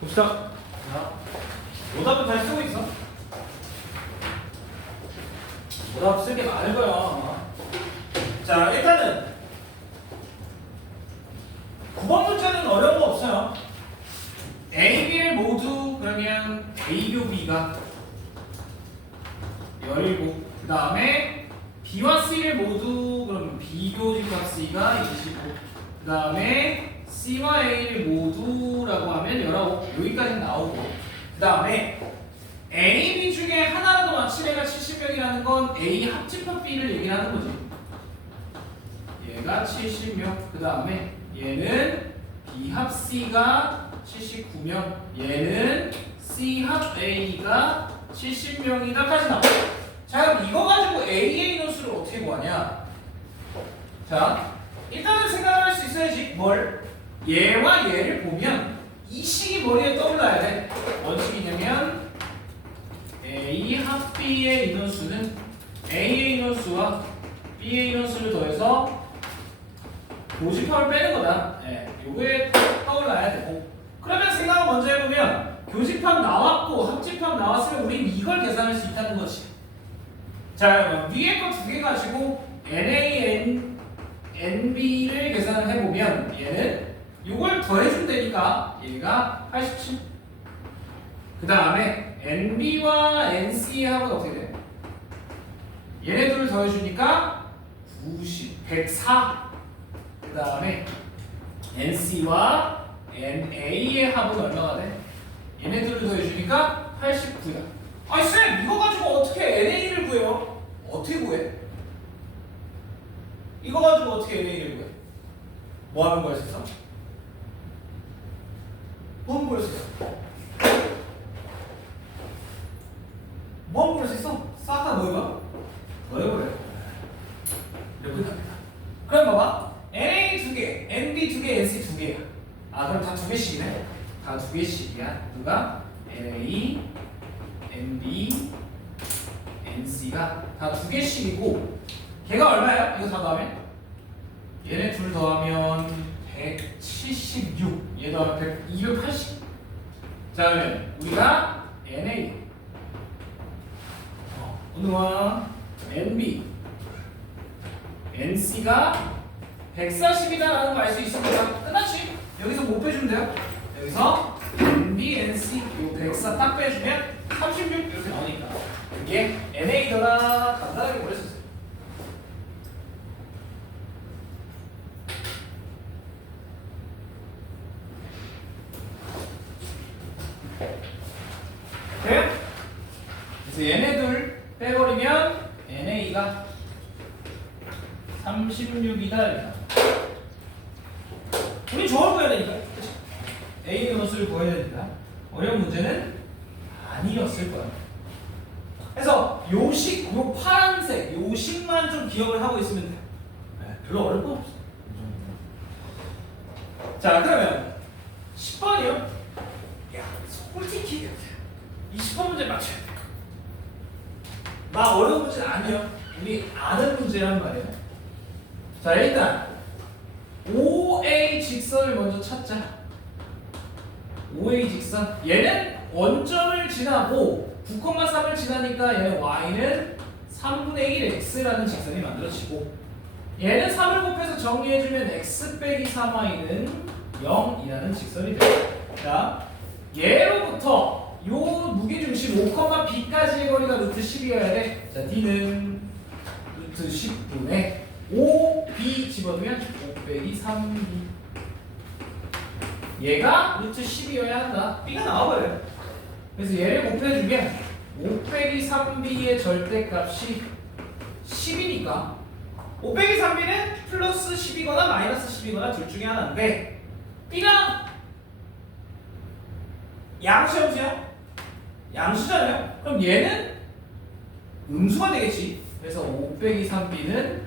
봅시다. 자, 오답은 잘 쓰고 있어. 오답 쓸 게 많을 거야. 자, 일단은 9번 문제는 어려운 거 없어요. A, B를 모두 그러면 A교 B가 17. 그 다음에 B와 C를 모두 그러면 B교집합 C가 25. 그 다음에 C와 A를 모두라고 하면 19. 여기까지 나오고. 그 다음에 A, B 중에 하나라도 맞힌 애가 70명이라는 건 A 합집합 B를 얘기를 하는 거지. 얘가 70명. 그 다음에 얘는 B 합 C가 79명. 얘는 C 합 A가 70명이다까지 나와. 자, 그럼 이거 가지고 A의 인원수를 어떻게 구하냐? 자, 일단은 생각을 할 수 있어야지. 뭘? 얘와 얘를 보면 이 식이 머리에 떠올라야 돼. 뭔 식이냐면 A 합 B의 인원수는 A의 인원수와 B의 인원수를 더해서 교집합을 빼는 거다. 예, 요거에 떠올라야 되고. 그러면 생각을 먼저 해보면 교집합 나왔고 합집합 나왔으면 우린 이걸 계산할 수 있다는 거지. 자, 위에 거 두 개 가지고 NA, NB를 계산을 해보면 얘는 이걸 더해주면 되니까 얘가 87. 그 다음에 NB와 NC의 합은 어떻게 돼? 얘네 둘을 더해주니까 90, 104. 그 다음에 NC와 NA의 합은 얼마가 돼? 얘네 둘을 더해주니까 89야. 아니 쌤, 이거 가지고 어떻게 NA를 구해요? 어떻게 구해? 이거 가지고 어떻게 NA를 구해? 뭐 하면 구할 수 있어? 뭐 하면 구할 수 있어? 뭐 하면 구할 수 있어? 싹 다 뭐 해봐? 더해버려. 이렇게 끝납니다. 그럼 봐봐. NA 두 개, NB 두 개, NC 두 개야. 아, 그럼 다 두 개씩이네? 다 두 개씩이야. 누가? NA, NB, NC가 다 두 개씩이고, 걔가 얼마야? 이거 다 더하면? 얘네 둘 더하면 176, 얘 더하면 280. 자, 그러면 우리가 NA, 오늘와 NB, NC가 140이다라는 거 알 수 있습니다. 끝났지? 여기서 못 빼주면 돼요. 여기서 NB, NC 요 104 딱 빼주면 36 이렇게 나오니까 이게 NA더라 간단하게 버릴 수 있어요. 오케이? 그래서 얘네들 빼버리면 NA가 36이다. 우리 저걸 구해야 되니까. 그치? A의 인원수를 구해야 되니까. 어려운 문제는 아니었을 거야. 그래서 요식, 요 파란색, 요식만 좀 기억을 하고 있으면 돼. 네, 별로 어려울 거 없어. 자, 그러면 10번이요. 야, 솔직히 20번 문제 맞춰야 돼. 막 어려운 문제는 아니에요. 우리 아는 문제란 말이에요. 자, 일단 OA 직선을 먼저 찾자. OA 직선. 얘는 원점을 지나고 9,3을 지나니까 얘는 y는 3분의 1 x라는 직선이 만들어지고, 얘는 3을 곱해서 정리해주면 x 빼기 3y는 0이라는 직선이 돼요. 자, 얘로부터 요 무게중심 5,b까지의 거리가 루트 10이어야 돼. 자, d는 루트 10분의 5b 집어넣으면 5 빼기 3b. 얘가 루트 10이어야 한다. b가 나와버려요. 그래서 얘를 곱해주면 5 빼기 3b의 절대값이 10이니까 5 빼기 3b는 플러스 10이거나 마이너스 10이거나 둘 중에 하나인데, b가 양수야, 음수야? 양수잖아요. 그럼 얘는 음수가 되겠지. 그래서 5 빼기 3b는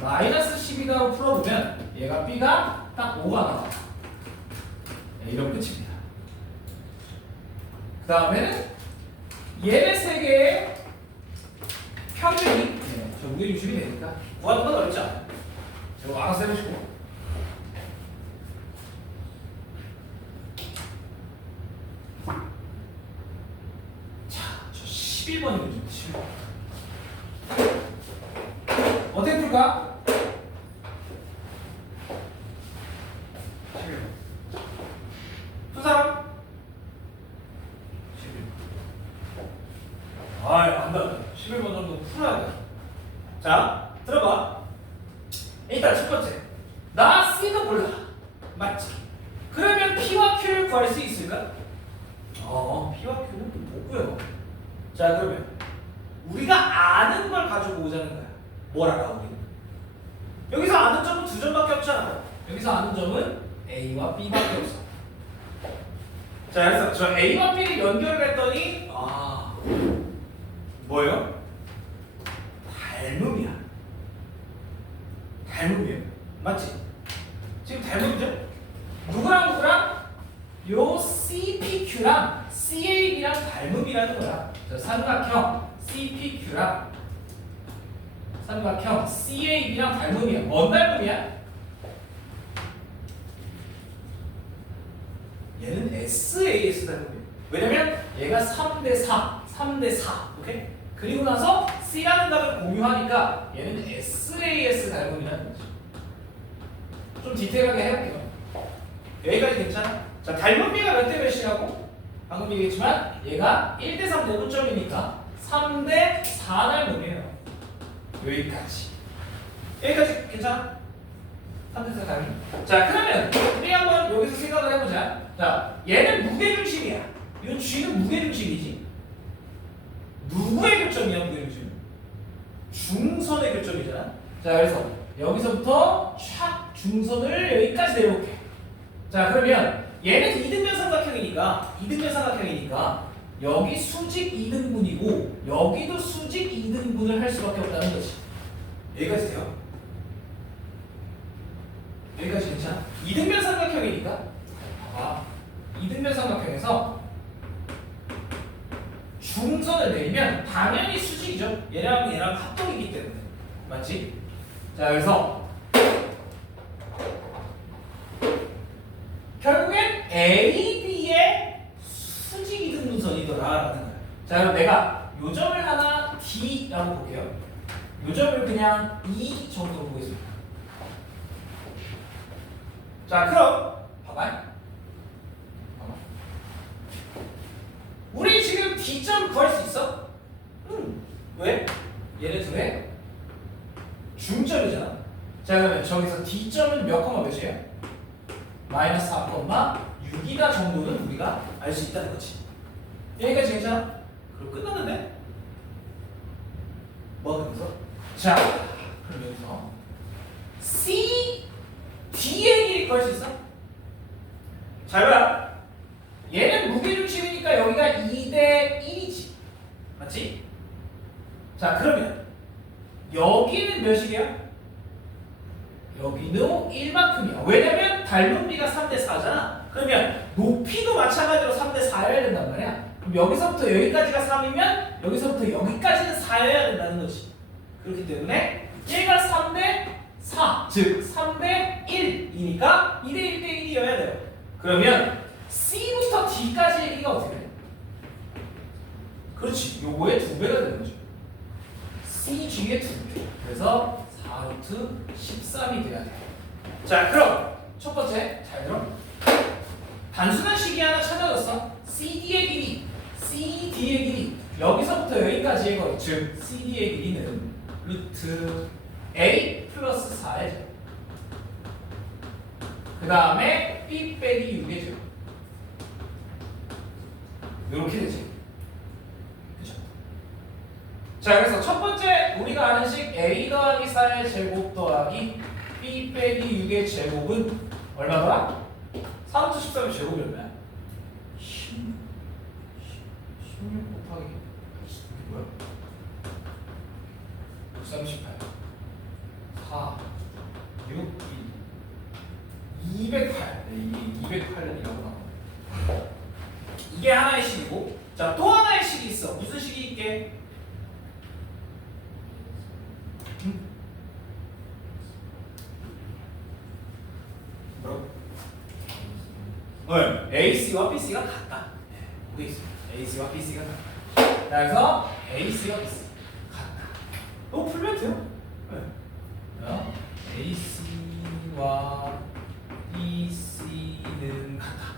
마이너스 10이라고 풀어보면 얘가 b가 딱 5가 나와. 네, 이런 끝입니다. 그 다음에는 얘네 세 개의 평균이, 네, 저 무게중심이 되니까 구하는 건 어렵지 않아요. 저거 알아서 해보시고. 11번이거든요. 11번. 어떻게 풀까? 11번. 두 사람? 11번. 아이, 안 돼. 11번 정도 풀어야 돼. 자, 들어봐. 일단 첫 번째. 나 C는 몰라. 맞지? 그러면 P와 Q를 구할 수 있을까? P와 Q는 못 구해요. 자, 그러면 우리가 아는 걸 가지고 오자는 거야. 뭘 알아, 우리는? 여기서 아는 점은 두 점밖에 없잖아. 여기서 아는 점은 A와 B밖에 없어. 자, 그래서 저 A와 B를 연결을 했더니 뭐예요? 닮음이야. 닮음이에요. 맞지? 지금 닮음이죠? 누구랑 누구랑? 요 CPQ랑 CAB랑 닮음이라는 거야. 저 삼각형 CPQ랑 삼각형 CAB랑 닮음이야. 뭔 닮음이야? 얘는 SAS 닮음이야. 왜냐면 얘가 3대4, 3대4. 오케이? 그리고 나서 C라는 값을 공유하니까 얘는 SAS 닮음이라는 거지. 좀 디테일하게 해볼게요. 여기까지 괜찮아? 자, 닮음비가 몇 대 몇이라고? 방금 얘기했지만 얘가 1대3 내분점이니까 3대4 닮음이에요. 여기까지. 여기까지 괜찮아? 3대4 닮음. 자, 그러면 우리 한번 여기서 생각을 해보자. 자, 얘는 무게중심이야. 이 G는 무게중심이지. 누구의 교점이야, 무게중심? 중선의 교점이잖아. 자, 그래서 여기서부터 촥 중선을 여기까지 내려볼게. 자, 그러면 얘는 이등변 삼각형이니까 여기 수직 2등분이고 여기도 수직 2등분을 할 수밖에 없다는 거지. 여기까지 돼요? 여기까지 괜찮아? 이등변 삼각형이니까 봐봐. 이등변 삼각형에서 중선을 내리면 당연히 수직이죠. 얘랑 합동이기 때문에. 맞지? 자, 그래서 결국엔 AB의 수직 이등분선이더라라는 거야. 자, 그럼 내가 요 점을 하나 D라고 볼게요. 요 점을 그냥 E 정도로 보겠습니다. 자, 그럼 봐봐. 우리 지금 D점 구할 수 있어? 왜? 얘네 둘의 중점이잖아. 자, 그러면 저기서 D점은 몇 콤마 몇이에요? 마이너스 4,6이다 정도는 우리가 알 수 있다는 거지. 여기까지 괜찮아? 그럼 끝났는데? 뭐 하면서? 자, 그럼 여기서 C, D의 길이 구할 수 있어? 잘 봐. 얘는 무게중심이니까 여기가 2대 1이지. 맞지? 자, 그러면 여기는 몇이야? 여기는 1만큼이야. 왜냐면 닮음비가 3대 4잖아. 그러면 높이도 마찬가지로 3대 4여야 된단 말이야. 그럼 여기서부터 여기까지가 3이면 여기서부터 여기까지는 4여야 된다는 거지. 그렇기 때문에 얘가 3대 4, 즉 3대 1이니까 2대 1대 1이어야 돼요. 그러면 C부터 D까지의 길이가 어떻게 돼? 그렇지. 요거의 2배가 되는 거죠. CG의 2배. 그래서 4루트 13이 돼야 돼. 자, 그럼 첫 번째 잘 들어. 단순한 식이 하나 찾아졌어. CD의 길이, CD의 길이 여기서부터 여기까지의 거리, 즉 CD의 길이는 루트 A 플러스 4의 그 다음에 B 빼기 6의 제곱. 이렇게 되지. 그죠? 자, 그래서 첫 번째 우리가 아는 식 A 더하기 4의 제곱 더하기 B 빼기 6의 제곱은 얼마더라? 4루트 13의 제곱이 얼마야? 16 곱하기 이게 뭐야? 138 4 6 2 208 이게 208이라고 나와. 이게 하나의 식이고, 자, 또 하나의 식이 있어. 무슨 식이 있게? 뭐라고? AC와 BC가 같다. 보고 있습니다. AC와 BC가 같다. 그래서 AC와 BC 같다. 이거 풀면 돼요. 네. AC와 BC는 같다.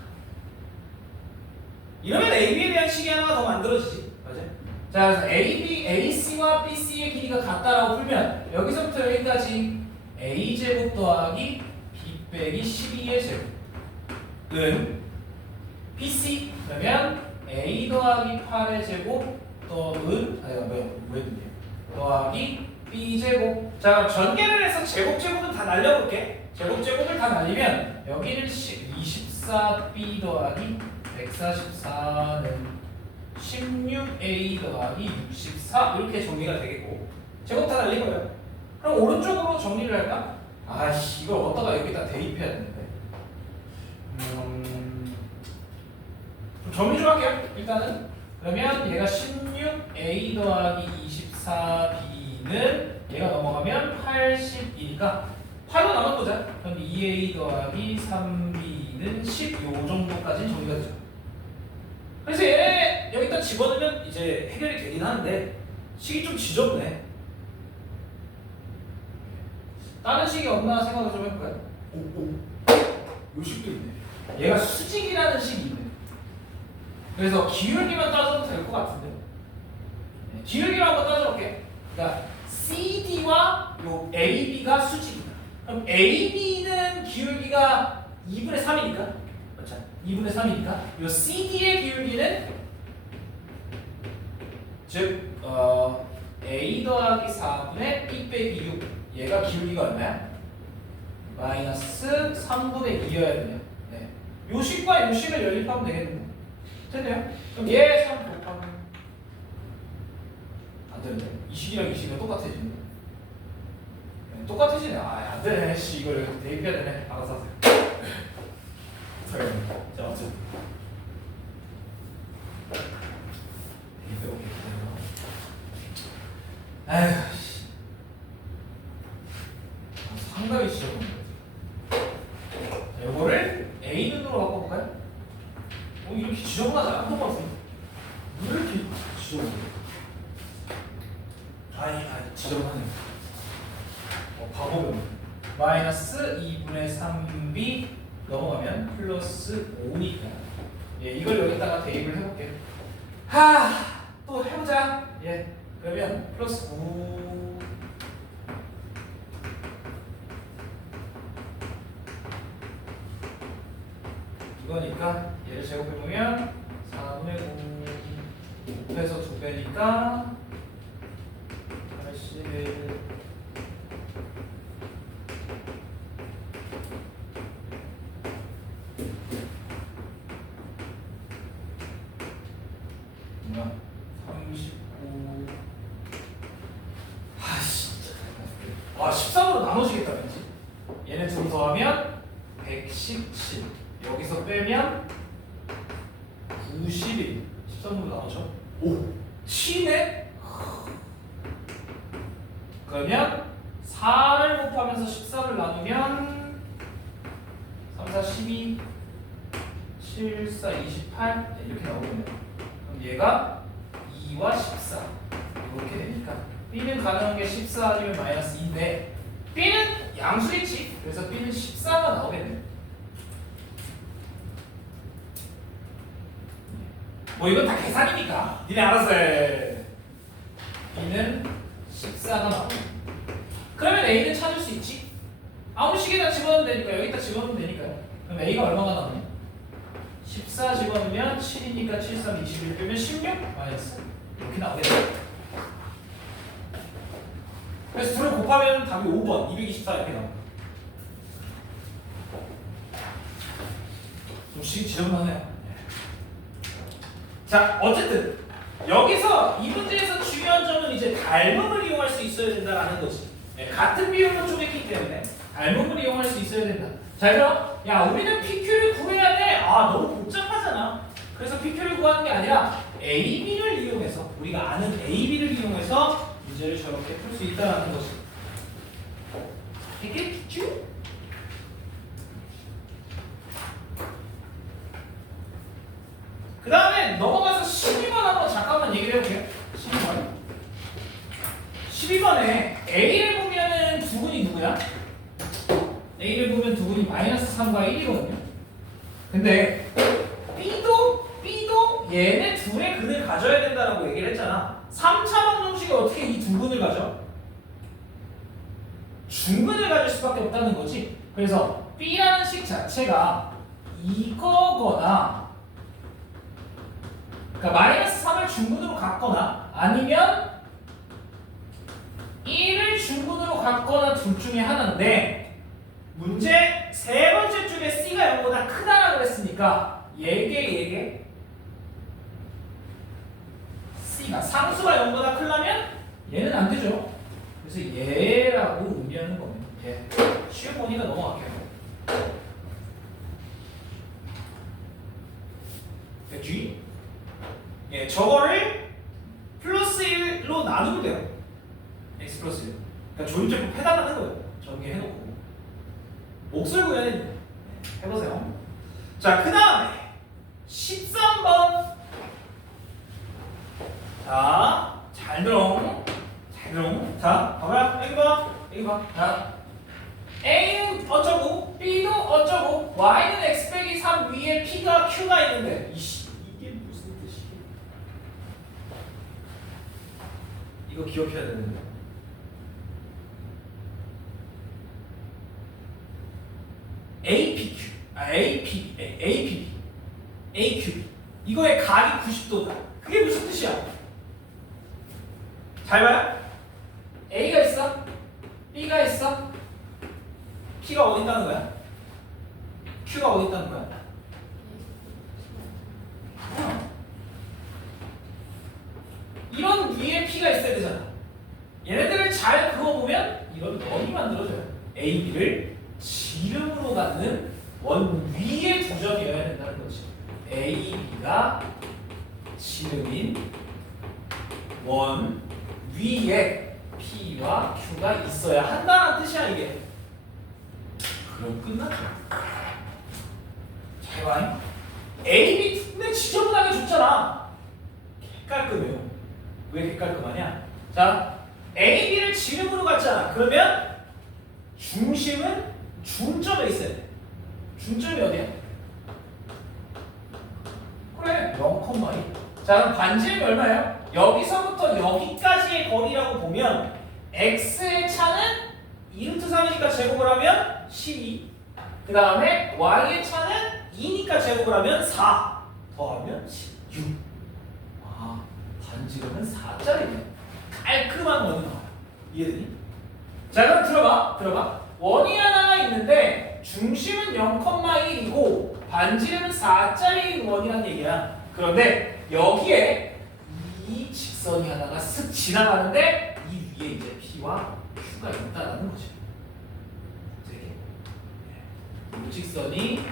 이러면 AB에 대한 식이 하나가 더 만들어지지. 맞아요? 자, 그래서 AC와 BC의 길이가 같다라고 풀면 여기서부터 여기까지 A제곱 더하기 B 빼기 12의 제곱은 BC 그러면 A 더하기 8의 제곱 더은 더하기 B제곱. 자, 전개를 해서 제곱은 다 날려볼게. 제곱을 다 날리면 여기는 24B 더하기 144는 16A 더하기 64 이렇게 정리가 되겠고 제곱 다 날린 거예요. 그럼 오른쪽으로 정리를 할까? 아씨 이걸 어디다가 여기다 대입해야 되는데 정리 좀 할게요. 일단은 그러면 얘가 16A 더하기 24B는 얘가 넘어가면 82니까 8로 나눠보자. 그럼 2A 더하기 3B는 10 요 정도까지는 정리가 되죠. 그래서 얘네 여기다 집어넣으면 이제 해결이 되긴 하는데 식이 좀 지저분해. 다른 식이 없나 생각을 좀 해볼까요? 요 식도 있네. 얘가 수직이라는 식이 있네. 그래서 기울기만 따져도 될 것 같은데. 기울기를 한번 따져볼게. 그러니까 CD와 요 AB가 수직이다. 그럼 AB는 기울기가 2분의 3이니까, 맞죠? 2분의 3이니까 요 CD의 기울기는 즉 A 더하기 4분의 B 빼기 6. 얘가 기울기가 얼마야? 마이너스 3분의 2여야 되냐? 네. 요 식과 요 식을 연립하면 되겠는데. 됐네요. 그럼 얘 3 곱하면 안 되는데. 이 식이랑 이 식이랑 똑같아지네. 네, 똑같아지네. 아, 안 되네. 씨, 이걸 대입해야 되네. 알아서 하세요. 자, 어쨌든. 대입해볼게요. 아휴, 씨. 상당히 지저분해. 이거를 A 눈으로 바꿔볼까요? 이렇게 지저분하지 않은 것 같은데. 왜 이렇게 지저분해? 아니, 지저분하네. 바보면 마이너스 2분의 3b 넘어가면 플러스 5니까. 예, 이걸 여기다가 대입을 해볼게요. 또 해보자. 예, 그러면 플러스 9 이거니까 얘를 제곱해보면 4분의 9 곱해서 2배니까 81 39 진짜 13으로 나눠지겠다 왠지. 얘네 둘 더하면 117 여기서 빼면 91 13으로 나오죠? 오! 7네? 그러면 4를 곱하면서 14를 나누면 3, 4, 12 7, 4, 28 이렇게 나오겠네요. 그럼 얘가 2와 14 이렇게 되니까 B는 가능한 게 14 아니면 마이너스 2인데 B는 양수있지. 그래서 B는 14가 나오겠네요. 뭐 이건 다 계산이니까 니네 알아서 해. B는 14가 나오고 그러면 A는 찾을 수 있지. 아무 식에다 집어넣으면 되니까 여기다 집어넣으면 되니까요. 그럼 A가 얼마가 나오냐? 14 집어넣으면 7이니까 7, 3, 21 빼면 16 마이너스 이렇게 나오겠네. 그래서 둘을 곱하면 답이 5번 224 이렇게 나옵니다. 좀 식이 지저분하네요. 자, 어쨌든 여기서 이 문제에서 중요한 점은 이제 닮음을 이용할 수 있어야 된다라는 거지. 네, 같은 비율로 쪼갰기 때문에 닮음을 이용할 수 있어야 된다. 자, 그럼 야 우리는 PQ를 구해야 돼. 너무 복잡하잖아. 그래서 PQ를 구하는 게 아니라 AB를 이용해서 우리가 아는 AB를 이용해서 문제를 저렇게 풀 수 있다는 것이. 되겠죠? 그 다음에 넘어가서 12번 한번 잠깐만 한번 얘기를 해볼게요. 12번에 A를 보면은 두근이 누구야? A를 보면 두근이 -3과 1이거든요. 근데 B도 얘네 둘의 근을 가져야 된다라고 얘기를 했잖아. 3차 방정식이 어떻게 이 두 근을 가져? 중근을 가질 수밖에 없다는 거지. 그래서 B라는 식 자체가 이거거나, 그러니까 -3을 중근으로 갖거나 아니면 1을 중근으로 갖거나 둘 중에 하나인데, 문제 세 번째 줄에 C가 0보다 크다라고 했으니까 얘게 C가 상수가 0보다 크려면 얘는 안 되죠. 그래서 얘라고 의미하는 겁니다. 얘. 쉬운 거니까 넘어갈게요. 됐지? 예, 저거를 플러스 1로 나누면 돼요. x 플러스 1. 그러니까 조립제법 해달라는 거예요. 정리해놓고. 몫을 구해야 됩니다. 해보세요. 자, 그 다음에 13번. 자, 잘 들어. 자, 봐봐요. 여기 봐. 자, A는 어쩌고, B도 어쩌고, Y는 X 빼기 3 위에 P가 Q가 있는데, 이게 무슨 뜻이야? 이거 기억해야 되는데. APQ, AQB. 이거의 각이 90도다. 그게 무슨 뜻이야? 잘 봐요. A가 있어, B가 있어, P가 어디 있다는 거야? Q가 어디 있다는 거야? 이런 위에 P가 있어야 되잖아. 얘네들을 잘 그어보면 이런 원이 만들어져요. A, B를 지름으로 갖는 원 위에 두 점이어야 된다는 거지. A, B가 지름인 원 위에 P와 Q가 있어야 한다는 뜻이야, 이게. 그럼 끝났죠. 잘 봐요. A, B 근데 지저분하게 줬잖아. 깔끔해요. 왜 이렇게 깔끔하냐? 자, A, B를 지름으로 갖잖아. 그러면 중심은 중점에 있어야 돼. 중점이 어디야? 그래, 0,2. 자, 그럼 반지름이 얼마예요? 여기서부터 여기까지의 거리라고 보면 x의 차는 2루트 3이니까 제곱을 하면 12. 그 다음에 y의 차는 2니까 제곱을 하면 4. 더하면 16. 아, 반지름은 4짜리네. 깔끔한 원이 나와요. 이해되니? 자, 그럼 들어봐. 원이 하나가 있는데 중심은 0,1이고 반지름은 4짜리 원이라는 얘기야. 그런데 여기에 이 직선이 하나가 쓱 지나가는데 이 위에 이제 P와 Q가 있다라는 거죠. 되게 이 직선이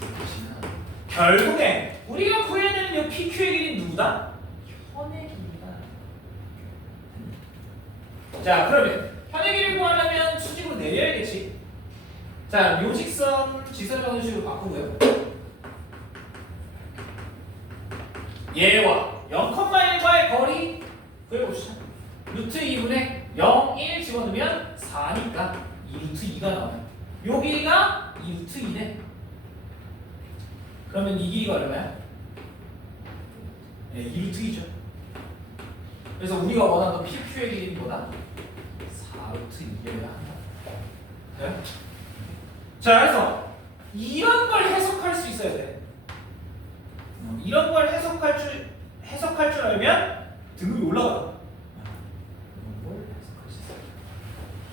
지나가. 결국에 우리가 구해야 되는 이 PQ의 길이는 누구다? 현의 길이다. 자, 그러면 현의 길이를 구하려면 수직으로 내려야겠지. 자, 요 직선 방정식으로 바꾸고요. 얘와 0,1과의 거리 구해봅시다. 루트 2분의 0, 1 집어넣으면 4니까 2루트 2가 나와요. 요 길이가 2루트 2네. 그러면 이 길이가 얼마야? 네, 2루트 2죠. 그래서 우리가 원하는 PQ의 길이는 뭐다? 4루트 2여야 한다. 네? 자, 그래서 이런 걸 해석할 수 있어야 돼. 이런 걸 해석할 줄 알면 등급이 올라가.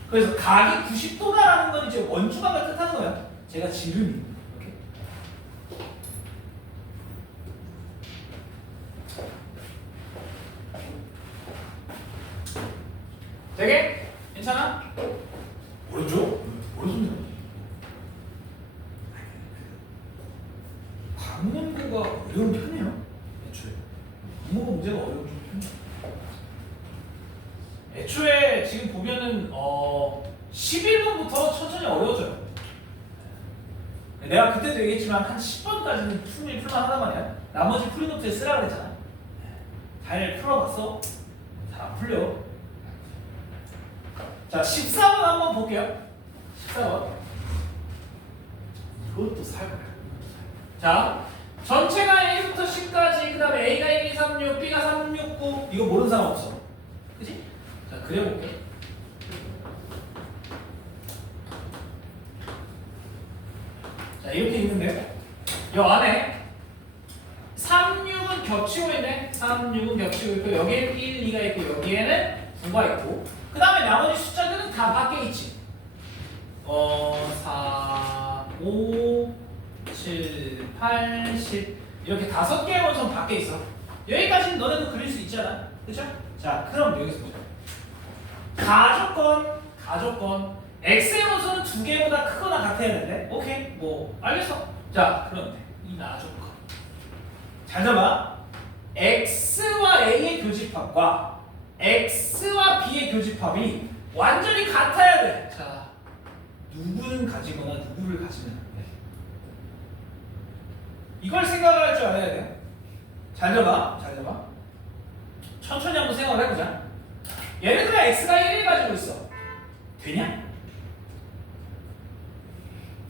그래서 각이 90도다라는 건 이제 원주각을 뜻하는 거야. 제가 지름이. 이렇게. 되게? 괜찮아? 어렵죠? 어렵습니다. 강문구가 어려운 편이에요. 애초에 이모가 문제가 어려운 편이에요. 애초에 지금 보면은 11번부터 천천히 어려워져요. 내가 그때도 얘기했지만 한 10번까지는 충분히 풀만하단 말이야. 나머지 풀이노트에 쓰라 그랬잖아. 잘 풀어봤어? 잘 안 풀려. 자, 14번 한번 볼게요. 14번. 이것도 살거야. 자, 전체가 A부터 10까지, 그 다음에 A가 1, 2, 3, 6, B가 3, 6, 9. 이거 모르는 사람 없어. 그치? 자, 그려볼게. 자, 이렇게 있는데요. 요 안에 3, 6은 겹치고 있네. 3, 6은 겹치고 있고, 여기에는 1, 2가 있고, 여기에는 9가 있고, 그 다음에 나머지 숫자들은 다 밖에 있지. 4, 5, 7, 8, 10 이렇게 5개의 원선 밖에 있어. 여기까지는 너네도 그릴 수 있잖아. 그쵸? 자, 그럼 여기서 보자. 가조건 x의 원소는 2개보다 크거나 같아야 되는데 오케이, 뭐 알겠어. 자, 그런데 이 나조건 잘 잡아. x와 a의 교집합과 x와 b의 교집합이 완전히 같아야 돼. 자, 누구는 가지거나 누구를 가지면 안 돼. 이걸 생각을 할 줄 알아야 돼. 잘 잡아. 천천히 한번 생각을 해보자. 예를 들어 x가 1을 가지고 있어. 되냐?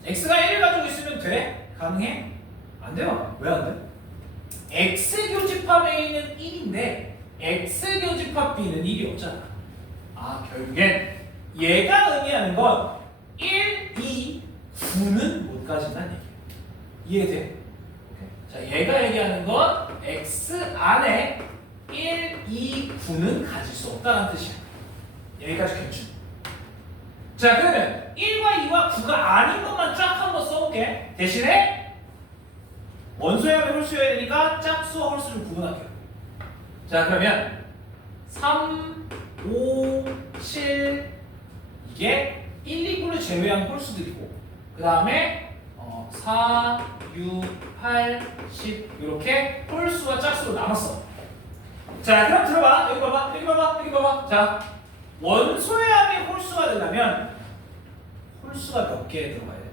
x가 1을 가지고 있으면 돼? 가능해? 안 돼요. 왜 안 돼? x 교집합 a는 1인데 x 교집합 b는 1이 없잖아. 아, 결국엔 얘가 의미하는 건 1, 2, 9는 못 가진다는 얘기야. 이해돼? 자, 얘가 얘기하는 건 x 안에 1, 2, 9는 가질 수 없다는 뜻이야. 여기까지 괜찮. 자, 그러면 1과 2와 9가 아닌 것만 쫙 한번 써볼게. 대신에 원소야 홀수여야 되니까 짝수와 홀수를 구분할게요. 자, 그러면 3, 5, 7 이게 1, 2, 9를 제외한 홀수들이고, 그 다음에 4, 6, 8, 10 이렇게 홀수와 짝수로 나눴어. 자, 그럼 들어봐. 여기 봐봐. 자, 원소의 합이 홀수가 되려면 홀수가 몇 개 들어가야 돼?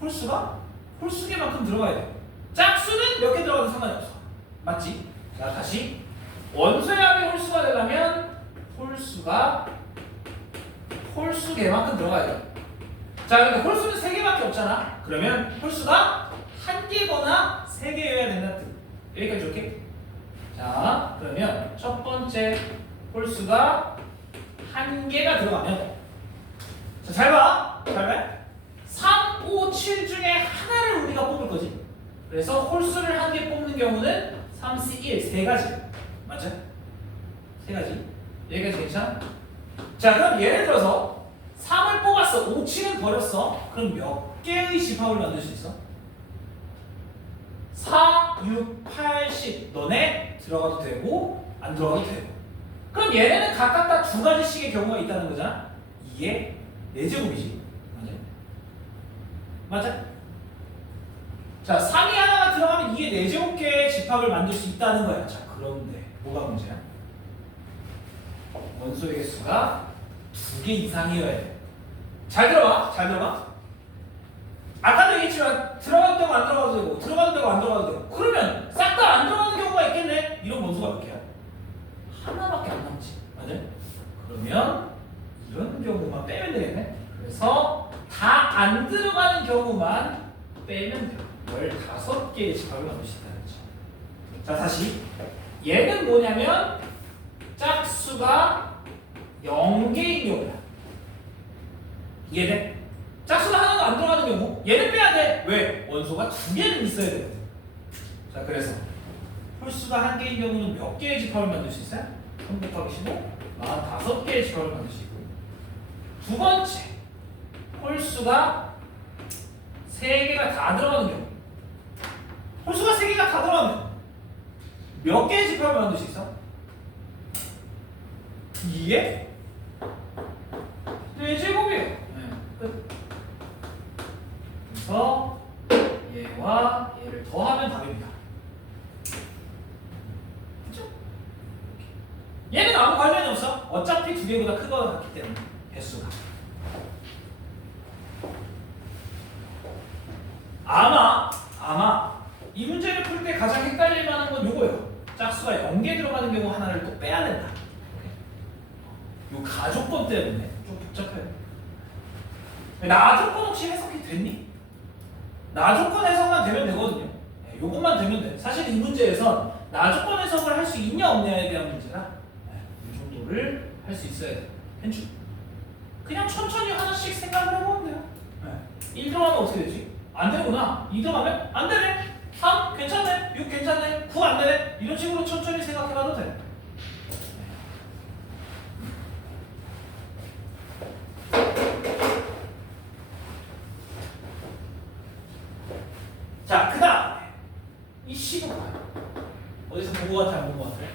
홀수가 홀수개만큼 들어가야 돼. 짝수는 몇 개 들어가도 상관이 없어. 맞지? 자, 다시 원소의 합이 홀수가 되려면 홀수가 홀수개만큼 들어가야 돼. 자, 근데 홀수는 3개밖에 없잖아. 그러면 홀수가 1개거나 3개여야 된다는 뜻. 여기까지 오케이? 자, 그러면 첫 번째 홀수가 1개가 들어가면, 자, 잘 봐. 3, 5, 7 중에 하나를 우리가 뽑을 거지. 그래서 홀수를 1개 뽑는 경우는 3, 4, 1, 3가지. 맞죠? 3가지. 여기까지 괜찮아? 자, 그럼 예를 들어서 3을 뽑았어. 5, 7은 버렸어. 그럼 몇 개의 집합을 만들 수 있어? 4, 6, 8, 10 너네 들어가도 되고 안 들어가도 되고. 그럼 얘네는 각각 다 2가지씩의 경우가 있다는 거잖아. 이게 4제곱이지. 맞아? 자, 3이 하나가 들어가면 이게 4제곱개의 집합을 만들 수 있다는 거야. 자, 그런데 뭐가 문제야? 원소의 개수가 2개 이상이어야 돼. 잘 들어봐. 아까도 얘기했지만 들어가도 되고 안 들어가도 되고, 들어가도 되고 안 들어가도 되고. 그러면 싹 다 안 들어가는 경우가 있겠네. 이런 원소가 몇 개야? 하나밖에 안 남지. 맞아? 그러면 이런 경우만 빼면 되겠네. 그래서 다 안 들어가는 경우만 빼면 돼요. 15개의 집합을 만들 수 있다는 거죠. 자, 다시 얘는 뭐냐면 짝수가 0개인 경우야. 이해돼? 짝수가 하나도 안 들어가는 경우 얘는 빼야 돼. 왜? 원소가 2개는 있어야 되거든. 자, 그래서 홀수가 1개인 경우는 몇 개의 집합을 만들 수 있어요? 3 곱하기 15? 45개의 집합을 만들 수 있고, 두 번째 홀수가 3개가 다 들어가는 경우, 홀수가 3개가 다 들어가면 몇 개의 집합을 만들 수 있어? 이게 4제곱이에요. 끝. 그래서 얘와 얘를 더하면 답입니다. 그렇죠? 얘는 아무 관련이 없어. 어차피 2개보다 크거나 같기 때문에 개수가. 아마 이 문제를 풀 때 가장 헷갈릴 만한 건 요거예요. 짝수가 0개 들어가는 경우 하나를 또 빼야 된다. 요 가조건 때문에 좀 복잡해요. 나조건 혹시 해석이 됐니? 나조건 해석만 되면 되거든요. 네, 요것만 되면 돼. 사실 이 문제에선 나조건 해석을 할 수 있냐 없냐에 대한 문제라 이 정도를 할 수 있어야 돼. 괜찮? 그냥 천천히 하나씩 생각을 해보면 돼요. 1 들어가면 어떻게 되지? 안 되구나. 2 들어가면 안 되네. 3 괜찮네. 6 괜찮네. 9 안 되네. 이런 식으로 천천히 생각해봐도 돼. 자, 그 다음에 이 식은 뭐야? 어디서 본 것 같아? 안 본 것 같아?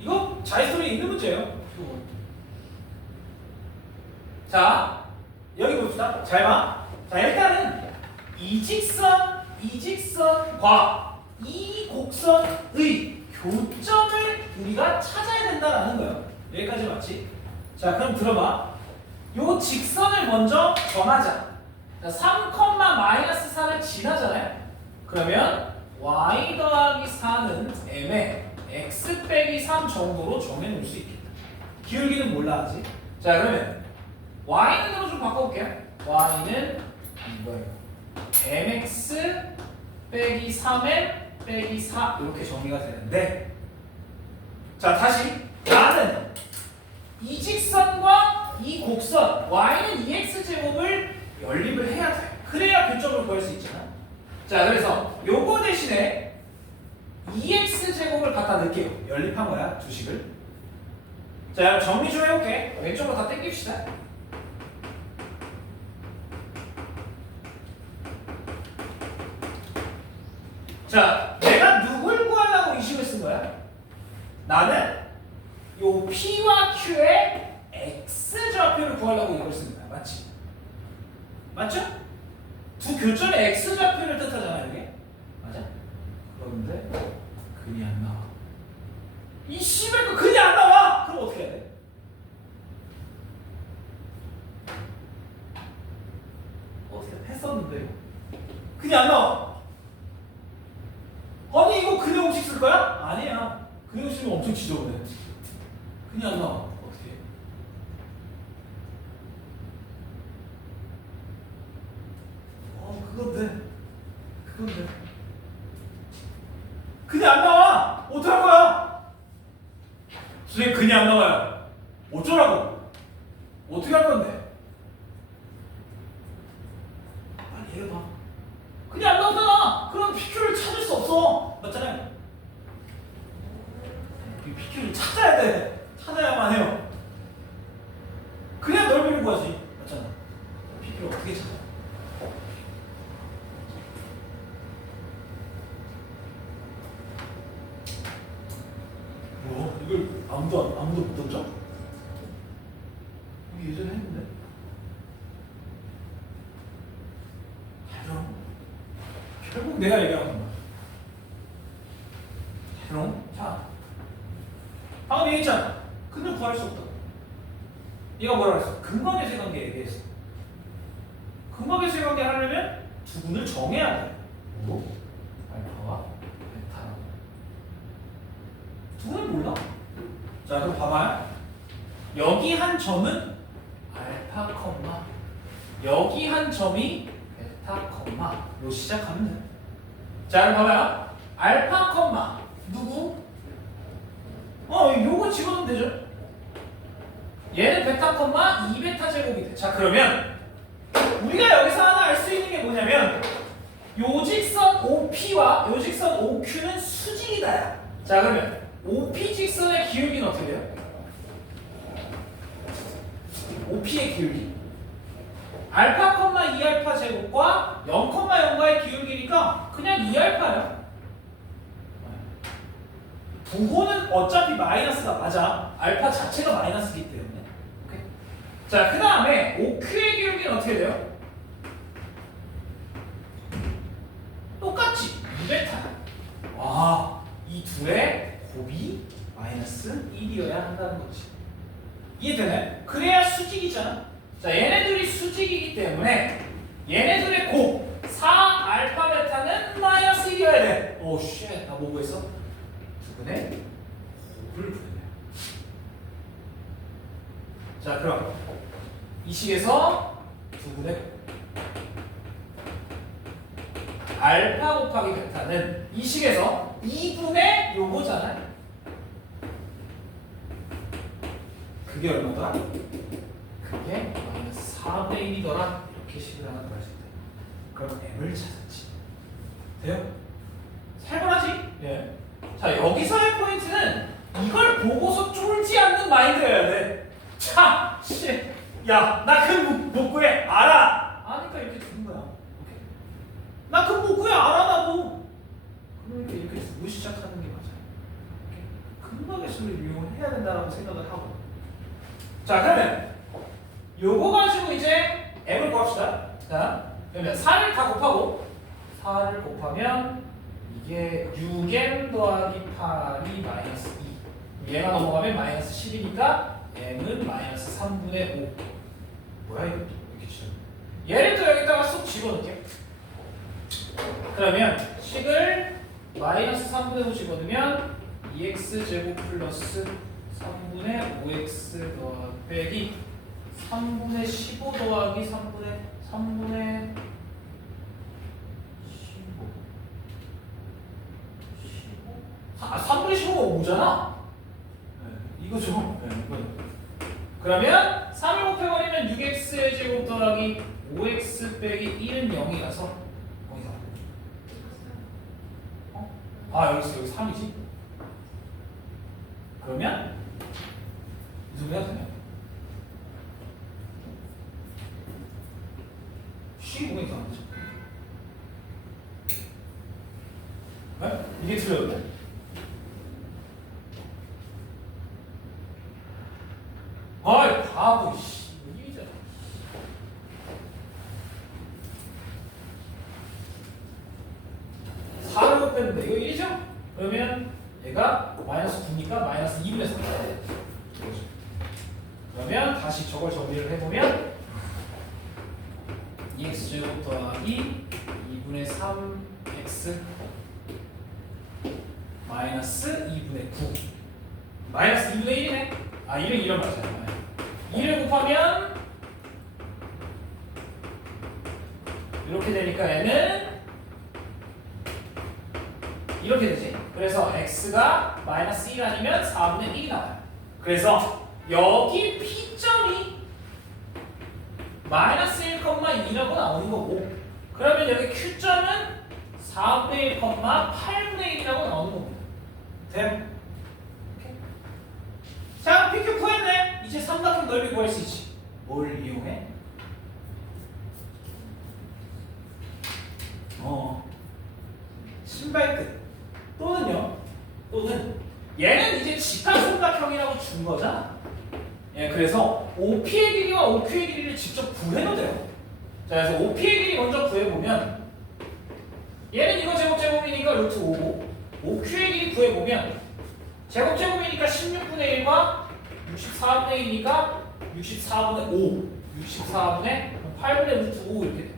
이거 자의소리에 있는 문제예요. 자, 여기 봅시다. 잘 봐. 자, 일단은 이 직선과 이 곡선의 교점을 우리가 찾아야 된다라는 거예요. 여기까지 맞지? 자, 그럼 들어봐. 요 직선을 먼저 정하자. 3,-4를 지나잖아요. 그러면 y 더하기 4는 m에 x 빼기 3 정도로 정해놓을 수 있겠다. 기울기는 몰라 아직. 자, 그러면 y는으로 좀 바꿔볼게요. y는 이거예요. mx 빼기 3m 빼기 4 이렇게 정리가 되는데, 자, 다시 나는 이 직선과 이 곡선 y는 2x제곱을 연립을 해야 돼. 그래야 교점을 구할 수 있잖아. 자, 그래서 요거 대신에 2x제곱을 갖다 넣을게요. 연립한 거야, 두 식을. 자, 정리 좀 해볼게. 왼쪽으로 다 땡깁시다. 자, 내가 누굴 구하려고 이 식을 쓴 거야? 나는 요 P와 Q의 X좌표를 구하려고 이걸 쓴 거야. 맞지? 맞죠? 두 교점의 X좌표를 뜻하잖아, 이게. 맞아? 그런데 근이 안 나와. 이 씨발 거 근이 안 나와! 그럼 어떻게 해야 돼? 어떻게 했었는데 근이 안 나와. 아니 이거 근의 공식 쓸 거야? 아니야. 근의 공식 쓰면 엄청 지저분해. 근이 안 나와. 어떻게 해? 그건데. 근이 안 나와. 어떡할 거야? 선생님 근이 안 나와요. 어쩌라고? 어떻게 할 건데? 빨리 해봐. 근이 안 나오잖아. 그럼 PQ를 찾을 수 없어. 맞잖아요. 이 PQ를 찾아야 돼. 찾아야만 해요. 그냥 넓이를 구하지. 맞잖아. PQ를 어떻게 찾아? 뭐? 이걸 아무도 못 던져? 우리 예전에 했는데. 결국 내가 얘기하는 거야. 그럼 자, 방금 얘기했잖아. 근데 구할 수 없다. 얘가 뭐라 그랬어? 근각의 관계 얘기했어. 근각의 관계 하려면 두 분을 정해야 돼. 뭐? 알파와 베타라고. 두 분을 몰라. 자, 그럼 봐봐요. 여기 한 점은 알파, 여기 한 점이 베타, 로 시작하면 돼. 자, 그럼 봐봐요. 알파, 누구? 요거 집어넣으면 되죠. 얘는 베타, 2베타 제곱이 돼. 자, 그러면 우리가 여기서 하나 알 수 있는 게 뭐냐면 요 직선 OP와 요 직선 OQ는 수직이다. 자, 그러면 OP 직선의 기울기는 어떻게 돼요? OP의 기울기 알파, 2알파 제곱과 0,0과의 기울기니까 그냥 2알파야. 부호는 어차피 마이너스가 맞아. 알파 자체가 마이너스이기 때문에. 오케이? 자, 그 다음에 OQ의 기울기는 어떻게 돼요? 똑같지. 2베타야. 와, 이 둘의 곱이 마이너스 1이어야 한다는 거지. 이해되나요? 그래야 수직이잖아. 자, 얘네들이 수직이기 때문에 얘네들의 곱 4알파 베타는 마이너스 오 쉣. 나 뭐 구했어? 두근의 곱을 구했네요. 자 그럼 이 식에서 두근의 곱. 알파 곱하기 베타는 이 식에서 2분의 요거잖아요. 그게 얼마더라? 그게 마이너스 4분의 1이더라. 이렇게 식을 하나 구할 수 있다. 그럼 m을 찾았지. 돼요? 살벌하지? 예. 자 여기서의 포인트는 이걸 보고서 쫄지 않는 마인드여야 돼. 차! 씨! 야! 나 그 못 구해! 알아! 아니까 이렇게 주는 거야. 오케이. 나 그 못 구해! 알아 나도! 그러니까 이렇게 주고 시작하는 게 맞아요. 오케이. 금방의 수를 이용을 해야 된다라고 생각을 하고. 자 그러면 요거 가지고 이제 m을 구합시다. 자 그러면 4를 다 곱하고 4를 곱하면 이게 6m 더하기 8이 마이너스 2. 얘가 넘어가면 마이너스 10이니까 m은 마이너스 3분의 5. 뭐야 이거? 이렇게 치죠. 얘를 또 여기다가 쏙 집어넣을게. 그러면 식을 마이너스 3분의 5 집어넣으면 2x제곱 플러스 3분의 5x 더하기 빼기 3분의 15 더하기 3분의 15 3분의 15가 5잖아? 네, 이거죠. 네, 이거죠. 그러면 3을 곱해버리면 6x의 제곱 더하기 5x 빼기 1은 0이라서 거기서 여기 3이지? 그러면 이 정도 해야 되냐? 보니까 안 되죠. 네? 이게 틀렸는데? 아이 바보 씨 이잖아. 사를 뺐는데 이거 1이죠? 그러면 얘가 마이너스 9니까 마이너스 2분의 3 그러면 다시 저걸 정리를 해보면 2x제곱 더하기 2분의 3x 마이너스 2분의 9 마이너스 2분의 1이네. 아 1은 1은 맞아요. 2를 곱하면 이렇게 되니까 얘는 이렇게 되지. 그래서 x가 마이너스 1 아니면 4분의 1이 나와요. 그래서 여기 P점이 마이너스 1,2라고 나오는 거고, 그러면 여기 Q점은 4분의 1, 8분의 1이라고 나오는 겁니다. 됨? 자, PQ 구했네. 이제 삼각형 넓이 구할 수 있지. 뭘 이용해? 신발끝 또는 얘는 이제 직각삼각형이라고 준 거잖아. 예, 그래서 OP의 길이와 OQ의 길이를 직접 구해도 돼요. 자, 그래서 OP의 길이 먼저 구해보면 얘는 이거 제곱이니까 루트 5고 OQ의 길이 구해보면 제곱이니까 16분의 1과 64분의 1이니까 64분의 5 64분의 8분의 루트 5 이렇게 돼.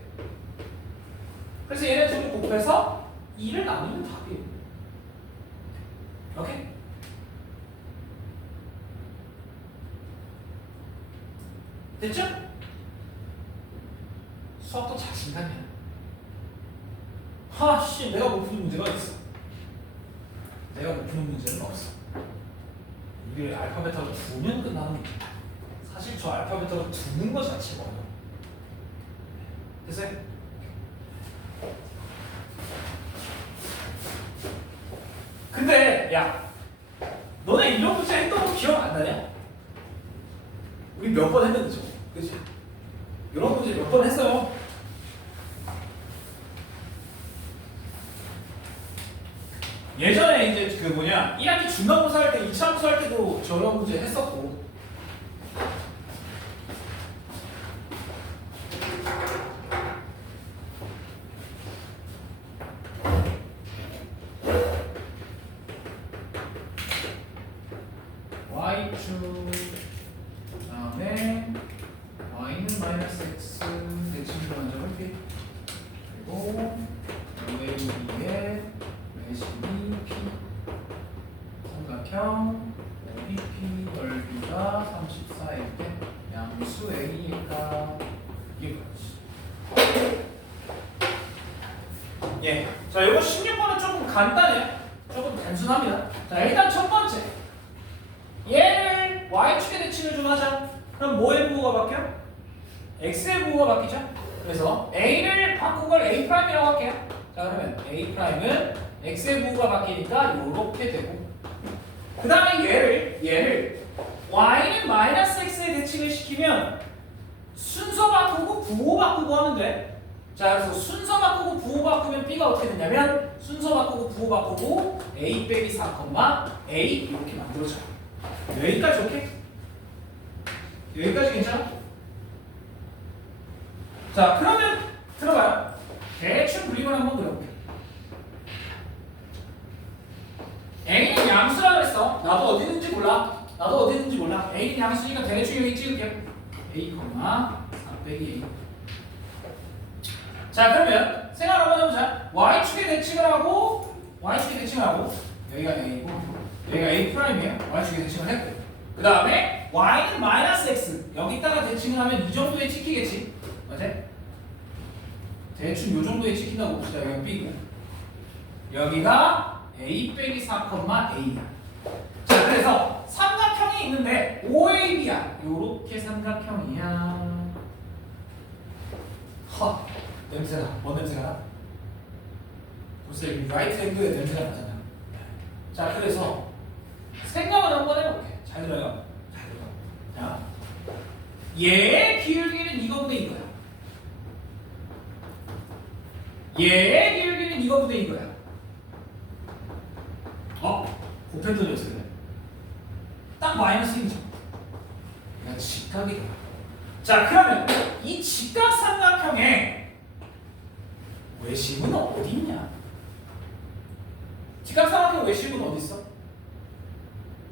그래서 얘네 둘을 곱해서 2를 나누면 답이에요. 오케이? 됐죠? 수학도 자신감이야. 하씨, 내가 못 푸는 문제가 있어. 내가 못 푸는 문제는 없어. 이게 알파벳하고 두면 끝나는 문제다. 사실 저 알파벳하고 두는 것 자체가 어려워. 됐어요? 근데 야, 너네 이런 문제 했던 거 기억 안 나냐? 우리 몇 번 했는데 저거, 그치? 이런 문제 몇 번 했어요. 예전에 이제 그 1학기 중간고사 할 때, 2차 고사 할 때도 저런 문제 했었고. y축 그다음에 y는 마이너스 x 대칭 변환점을 피 그리고 a에 매식 삼각형 OBP 넓이가 34일 때 양수 A일까? 이게 뭐지? 예. 자, 이거 16번은 조금 간단해요. 조금 단순합니다. 자, 일단 첫 번째. 얘를 y축의 대칭을 좀 하자. 그럼 뭐의 부호가 바뀌어? x의 부호가 바뀌죠? 그래서 a를 바꾼 걸 a'이라고 할게요. 자, 그러면 a'은 x의 부호가 바뀌니까 이렇게 되고, 그 다음에 얘를 y는 마이너스 x에 대칭을 시키면 순서 바꾸고 부호 바꾸고 하면 돼. 자, 그래서 순서 바꾸고 부호 바꾸면 b가 어떻게 되냐면 순서 바꾸고 부호 바꾸고 a 빼기 4, a 이렇게 만들어져요. 여기까지 오케이? 여기까지 괜찮아? 자, 그러면 들어봐요. 대충 그림을 한번 그려볼게. a는 양수라 그랬어. 나도 어디 있는지 몰라. a는 양수니까 대충 여기 찍을게요. a, 4 빼기 a. 자, 그러면 생각 한번 해보자. y축의 대칭을 하고 여기가 a고 여기가 a'이에요. y축의 대칭을 했고, 그 다음에 y는 마이너스 x 여기다가 대칭을 하면 이 정도에 찍히겠지, 맞지? 대충 이 정도에 찍힌다고 봅시다. 여기가 b고 여기가 a 빼기 4, a야. 자, 그래서 삼각형이 있는데 OAB야. 요렇게 삼각형이야. 헛, 냄새나. 뭔 냄새가 나? 벌써 여기 라이트 앵글에 냄새가 나잖아. 자, 그래서 생각을 한번 해볼게. 잘 들어요. 자, 얘의 기울기는 이거보다 이거야. 얘의 기울기는 이거보다 이거야. 곱펜돈이었어. 그래. 딱 마이너스 1이죠. 얘가 직각이다. 자, 그러면 이 직각 삼각형의 외심은 어디 있냐? 직각 삼각형 외심은 어디 있어?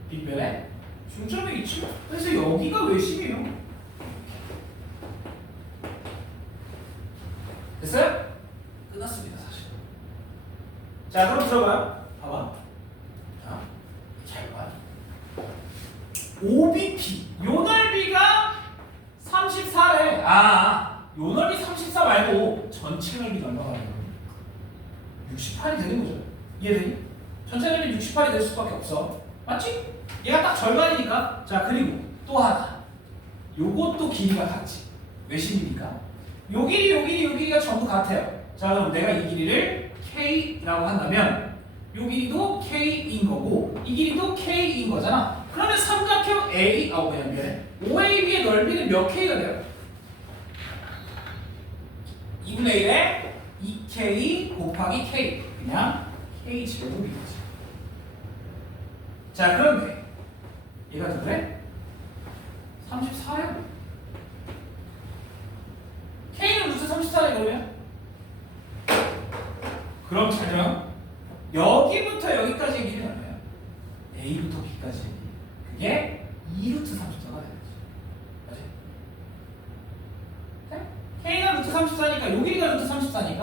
빗변에 중점이 있지. 그래서 여기가 외심이에요. 됐어요? 끝났습니다, 사실. 자, 그럼 들어봐요. 봐봐. 자, 잘 봐. OBP 요 넓이가 34래. 요 넓이 34 말고 전체 넓이가 얼마가 되는 거야? 68이 되는 거죠. 이해되니? 전체 넓이 68이 될 수밖에 없어. 맞지? 얘가 딱 절반이니까. 자, 그리고 또 하나. 요것도 길이가 같지. 외심이니까. 요 길이가 전부 같아요. 자, 그럼 내가 이 길이를 K라고 한다면 요 길이도 K인 거고 이 길이도 K인 거잖아. 그러면 삼각형 OAB의 넓이는 몇 K가 돼요? 2분의 1에 2K 곱하기 K. 그냥 K 제곱인 거지. 자, 그런데 얘가 누구래? 34요. K는 루트 34네 그러면? 그럼 자녀 여기부터 여기까지의 길이는 얼마야? A부터 B까지의 길이. 그게 2루트 34가 되겠지. 맞지? 네? K가 루트 34니까 요 길이가 루트 34니까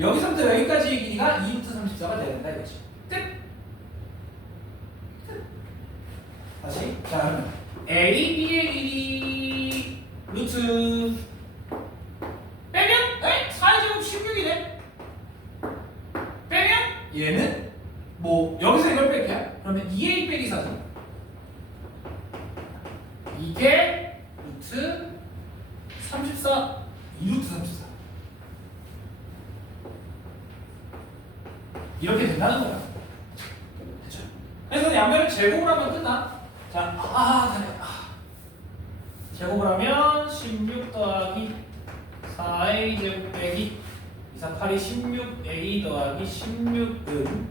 여기서부터 여기까지의 길이가 2루트 34가 돼야 된다 이거지. 끝! 다시. 자, 그러면 A, B의 길이 루트 빼면 4제곱 16이네. 빼면 얘는 뭐 여기서 이걸 뺄게요. 그러면 2A 빼기 4죠. 이게 루트 34, 2루트 34 이렇게 된다는 거야. 됐죠? 그래서 양면을 제곱을 하면 끝나. 자, 제곱을 하면 16 더하기 4A 제곱 빼기 2, 4, 8이 16A 더하기 16은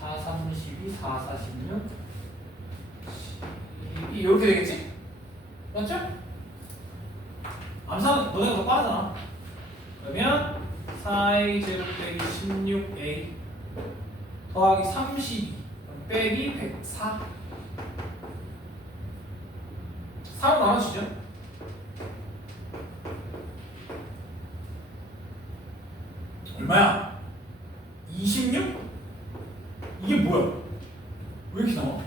4, 32, 4, 46 이렇게 되겠지? 맞죠? 암산 너네가 더 빠르잖아. 그러면 4A 제곱 빼기 16A 더하기 32 빼기 104 4로 나눠주죠. 얼마야? 26? 이게 뭐야? 왜 이렇게 나와?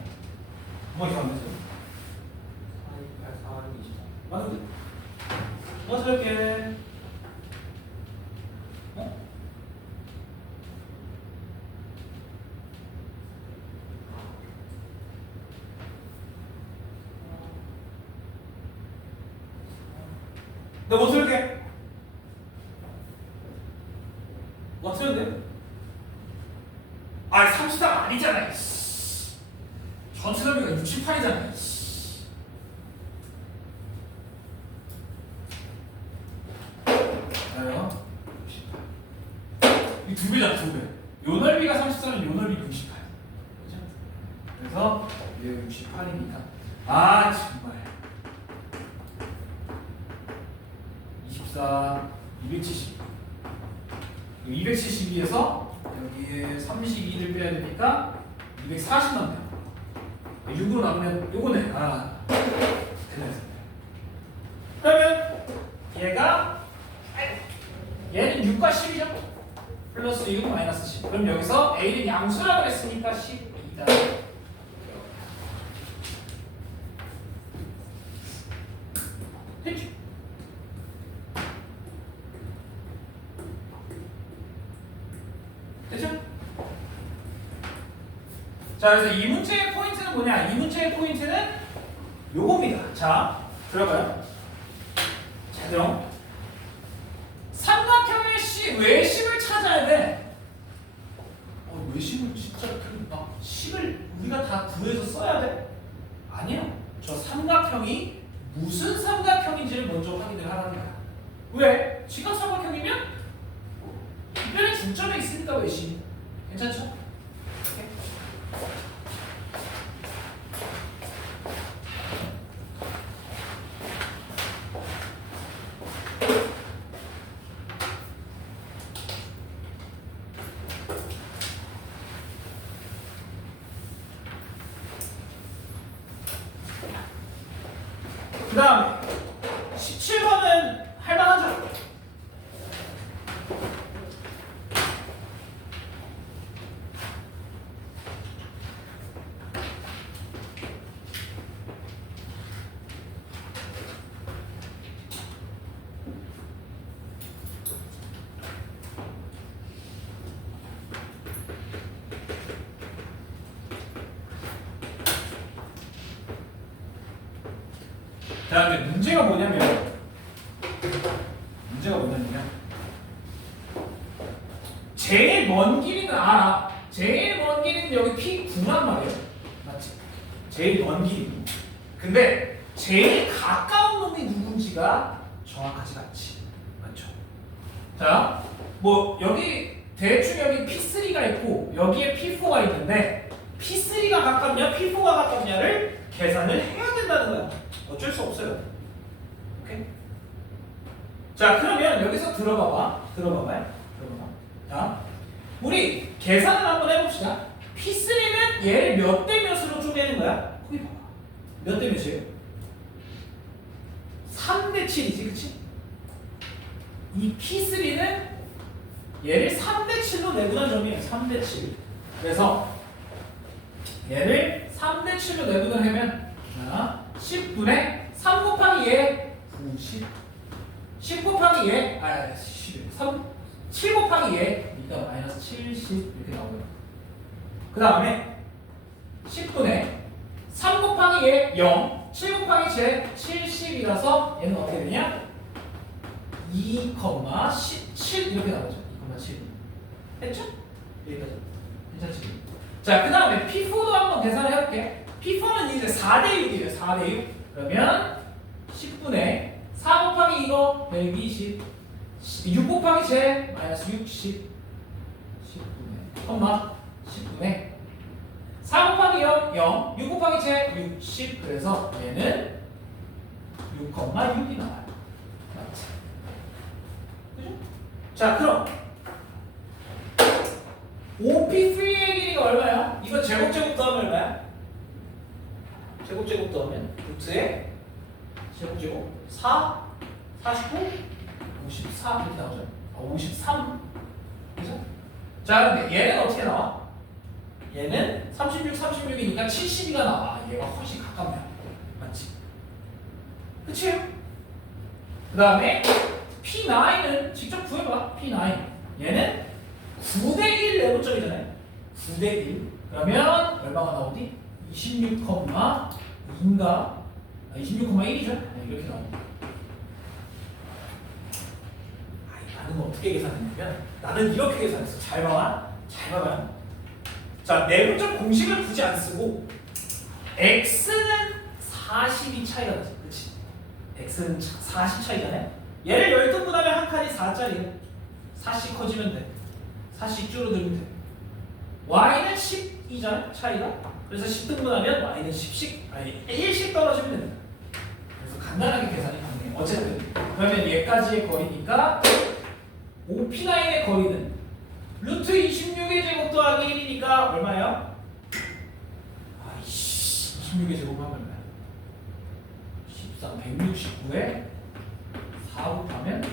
뭐가 이렇게 안 되세요? 4, 2, 8, 4, 24 맞아. 어떻게? 어? 내가 뭐 틀게? 뭐 틀렸는데? 아, 33 아니잖아. 전체넓이가 68이잖아. 자요. 이 두 배잖아, 두 배. 요 넓이가 33이면 요 넓이 68. 그죠? 그래서 얘 68이니까. 아, 정말. 24, 270. 272에서 여기에 32를 빼야 되니까 240 남네요. 6으로 나누면 요거네. 아, 끝났습니다. 그러면 얘는 6과 10이죠? 플러스 6 마이너스 10. 그럼 여기서 A는 양수라고 했으니까 10이다. 됐죠? 됐죠? 자, 그래서 이 문제의 포인트는 뭐냐? 이 문제의 포인트는 요겁니다. 자, 들어봐요. 자, 그럼 삼각형의 외심을 찾아야 돼. 외심을 진짜 막 10을 우리가 다 구해서 써야 돼? 아니요. 저 삼각형이 무슨 삼각형인지를 먼저 확인을 하라는 거야. 왜? 직각삼각형이면 이변의 중점에 있으니까 외심. 괜찮죠? 오케이? 그 다음에 17번은 할만하죠? 자, 근데 문제가 뭐냐면 제일 먼 길이는 알아. 제일 먼 길이는 여기 P9란 말이에요. 맞지? 제일 먼 길이. 근데 제일 가까운 놈이 누군지가 정확하지 않지. 맞죠? 자, 뭐 여기 대충 여기 P3가 있고 여기에 P4가 있는데 P3가 가깝냐 P4가 가깝냐를 계산을 해야 된다는 거야. 어쩔 수 없어요. 오케이? 자, 그러면 여기서 들어봐봐요. 자, 우리 계산을 한번 해봅시다. P3는 얘를 몇 대 몇으로 쪼개는 거야? 거기 봐봐. 몇 대 몇이에요? 3대 7이지, 그치? 이 P3는 얘를 3대 7로 내분한 점이에요. 3대 7. 그래서 얘를 3대 7로 내분을 하면 자, 10분의 3 곱하기 얘 90. 10 곱하기 얘 7 곱하기 얘 그러니까 마이너스 70 이렇게 나오고요. 그 다음에 10분의 3 곱하기 얘 0 7 곱하기 제 70이라서 얘는 어떻게 되냐? 2,17 이렇게 나오죠. 2,7 됐죠? 여기까지 괜찮지? 자, 그 다음에 P4도 한번 계산을 해볼게. P4는 이제 4대 6이에요. 4대 6. 그러면 10분의 4 곱하기 이거 120 6 곱하기 제 마이너스 60 10분의 4 곱하기 0 6 곱하기 제 60 그래서 얘는 6,6이 나와요. 맞지? 그죠? 자, 그럼 OP3의 길이가 얼마야? 이거 제곱 더하면 얼마야? 제곱 더하면 루트에 제곱 4, 49, 54 이렇게 나오죠. 53 그죠? 자, 근데 얘는 어떻게 나와? 얘는 36, 36이니까 72가 나와. 얘가 훨씬 가깝네요. 맞지? 그치? 그 다음에 P9은 직접 구해봐. P9 얘는 9대1 내분점이잖아요. 9대1 그러면 얼마가 나오니? 26,2인가? 26,1이죠? 네, 이렇게 나옵니다. 나는 어떻게 계산했냐면 나는 이렇게 계산했어. 잘 봐봐. 잘 봐봐요. 자, 내분점 공식을 굳이 안 쓰고 x는 40이 차이가 나지. 그치? x는 40 차이잖아요. 얘를 12분하면 한 칸이 4짜리야. 4씩 커지면 돼. 4씩 줄어들면 돼. y는 10이잖아 차이가. 그래서 10등분하면 y는 10씩 아니 1씩 떨어지면 된다. 그래서 간단하게 계산이 가능해요. 어쨌든 그러면 얘까지의 거리니까 OP9의 거리는 루트 26의 제곱 더하기 1이니까 얼마예요? 아이씨 26의 제곱하면 얼마야? 13, 169에 4 곱하면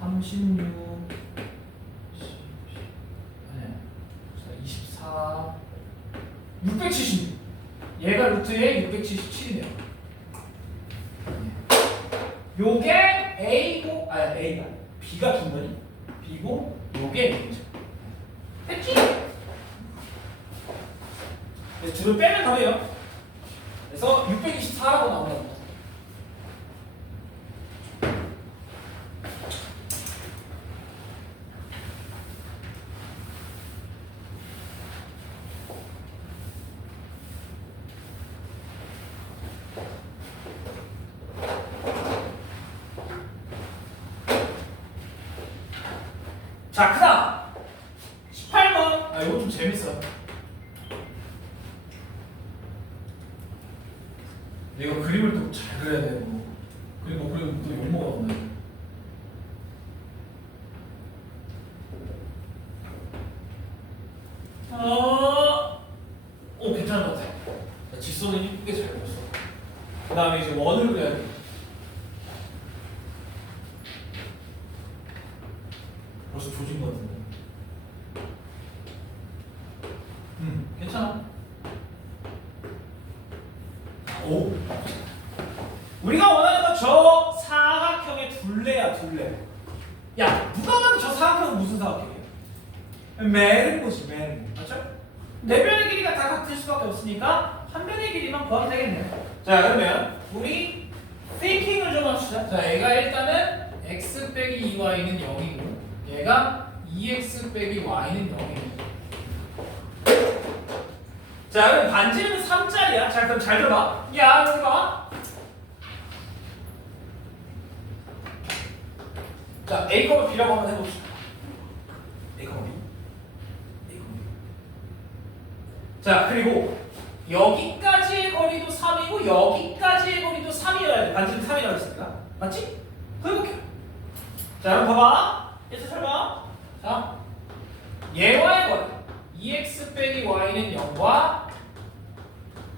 36 24 676 얘가 루트에 677이네요. 요게 A고 A가 B가 긴 거니? B고 요게 A죠. 됐지? 그래서 줄을 빼면 답이에요. 그래서 624라고 나온다고. 자, 그다음 18번. 아, 이거 좀 재밌어. 내가 그림을 또 잘 그려야 되고 그리고 그리고 또 욕먹었네. 오 괜찮은 것 같아. 직선은 이쁘게 잘 그렸어. 그 다음에 이제 원을 그려야 돼. 벌써 조진 것 같은데. 괜찮아. 오. 우리가 원하는 건 저 사각형의 둘레야, 둘레. 야, 누가 봐도 저 사각형은 무슨 사각형이야? 메르모지, 메르모. 맞죠? 네 변의 길이가 다 같을 수밖에 없으니까 한 변의 길이만 구하면 되겠네요. 자, 그러면 우리 thinking을 좀 합시다. 자, 얘가 일단은 x 빼기 2y는 0이고 얘가 2x 빼기 y는 0이고 자, 그럼 반지름은 3짜리야. 자, 그럼 잘 들어봐. 야, 여기 봐. 자, A, B라고 한번 해봅시다. A, B. A, B. 자, 그리고 여기까지의 거리도 3이고 여기까지의 거리도 3이어야 돼. 반지름 3이라고 했으니까. 맞지? 해볼게요. 자, 그럼 봐봐. 얘서 잘 봐. 자, 얘와의 거리 2x 빼기 y는 0과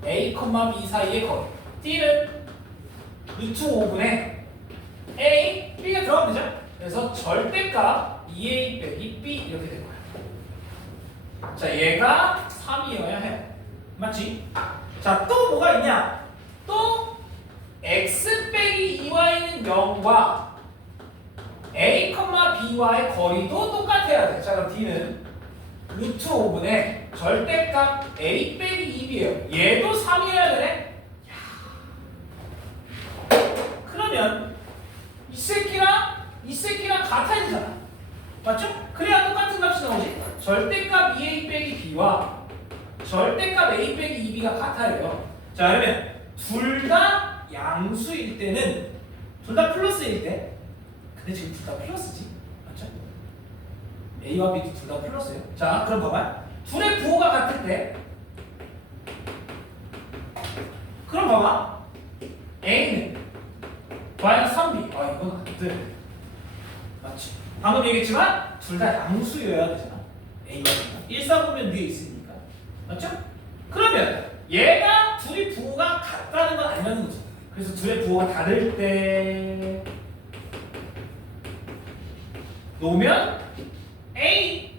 a, b 사이의 거리 t는 루트 5분의 a, b가 들어가면 되죠? 그래서 절대값 2a 빼기 b 이렇게 될 거야. 자, 얘가 3이어야 해. 맞지? 자, 또 뭐가 있냐? 또 x 빼기 2y는 0과 a, b와의 거리도 똑같아야 돼. 자, 그럼 d는 루트 5분의 절대값 a 빼기 2b예요. 얘도 3이어야 되네? 그러면 이 새끼랑 같아야 되잖아. 맞죠? 그래야 똑같은 값이 나오지. 절대값 2a 빼기 b와 절대값 a 빼기 2b가 같아요. 자, 그러면 둘 다 양수일 때는 둘 다 플러스일 때 근데 지금 둘 다 플러스지. 맞죠? A와 B도 둘 다 플러스예요. 자, 그럼 봐봐. 둘의 부호가 같을 때 그럼 봐봐. A는 마이너스 3B. 아, 이건 안 돼. 맞지? 방금 얘기했지만 둘 다 양수여야 되잖아. A와 B가 1, 4 보면 위에 있으니까. 맞죠? 그러면 얘가 둘이 부호가 같다는 건 아니라는 거죠. 그래서 둘의 부호가 다를 때 놓으면 A,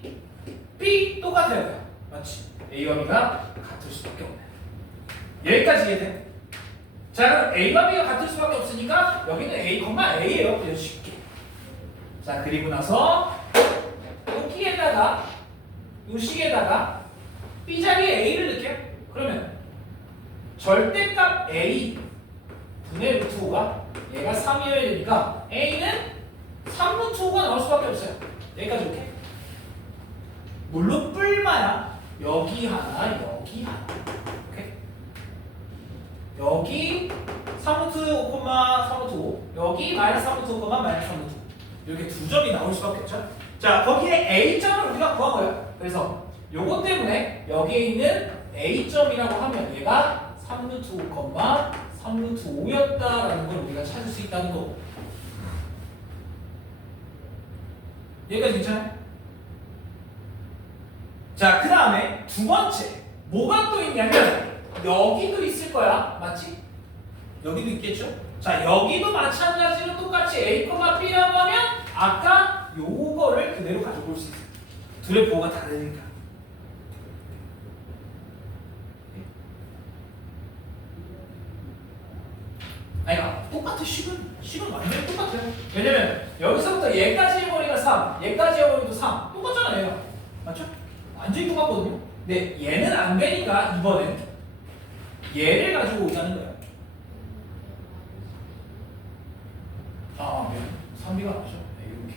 B 똑같아야 돼. 맞지? A와 B가 같을 수밖에 없네. 여기까지 이해돼? 자, 그럼 A와 B가 같을 수밖에 없으니까 여기는 A, A예요. 그냥 쉽게. 자, 그리고 나서 여기에다가 이 식에다가 B 자리에 A를 넣게. 그러면 절대값 A 분의 루트 5가 얘가 3이어야 되니까 A는 3 루트 5가 나올 수밖에 없어요. 여기까지 이렇게. 물론 뿔마야. 여기 하나, 여기 하나. 오케이. 여기 3 루트 5, 3 루트 5. 여기 마이너스 3 루트 5, 마이너스 3 루트 5. 이렇게 두 점이 나올 수밖에 없죠. 자, 거기에 A점을 우리가 구한 거예요. 그래서 요것 때문에 여기에 있는 A점이라고 하면 얘가 3 루트 5, 3 루트 5였다라는 걸 우리가 찾을 수 있다는 거. 여기까지 괜찮아요? 자, 그 다음에 두 번째 뭐가 또 있냐면 여기도 있을 거야. 맞지? 여기도 있겠죠? 자, 여기도 마찬가지로 똑같이 A, B라고 하면 아까 요거를 그대로 가지고 올 수 있어요. 둘의 부호가 다르니까. 아니가 똑같아. 식은 완전히 똑같아요. 왜냐면 여기서부터 얘까지의 거리가 3, 얘까지의 거리도 3 똑같잖아요. 맞죠? 완전히 똑같거든요. 근데 얘는 안 되니까 이번엔 얘를 가지고 오자는 거예요. 미안. 3B가 나오죠. 네, 이렇게.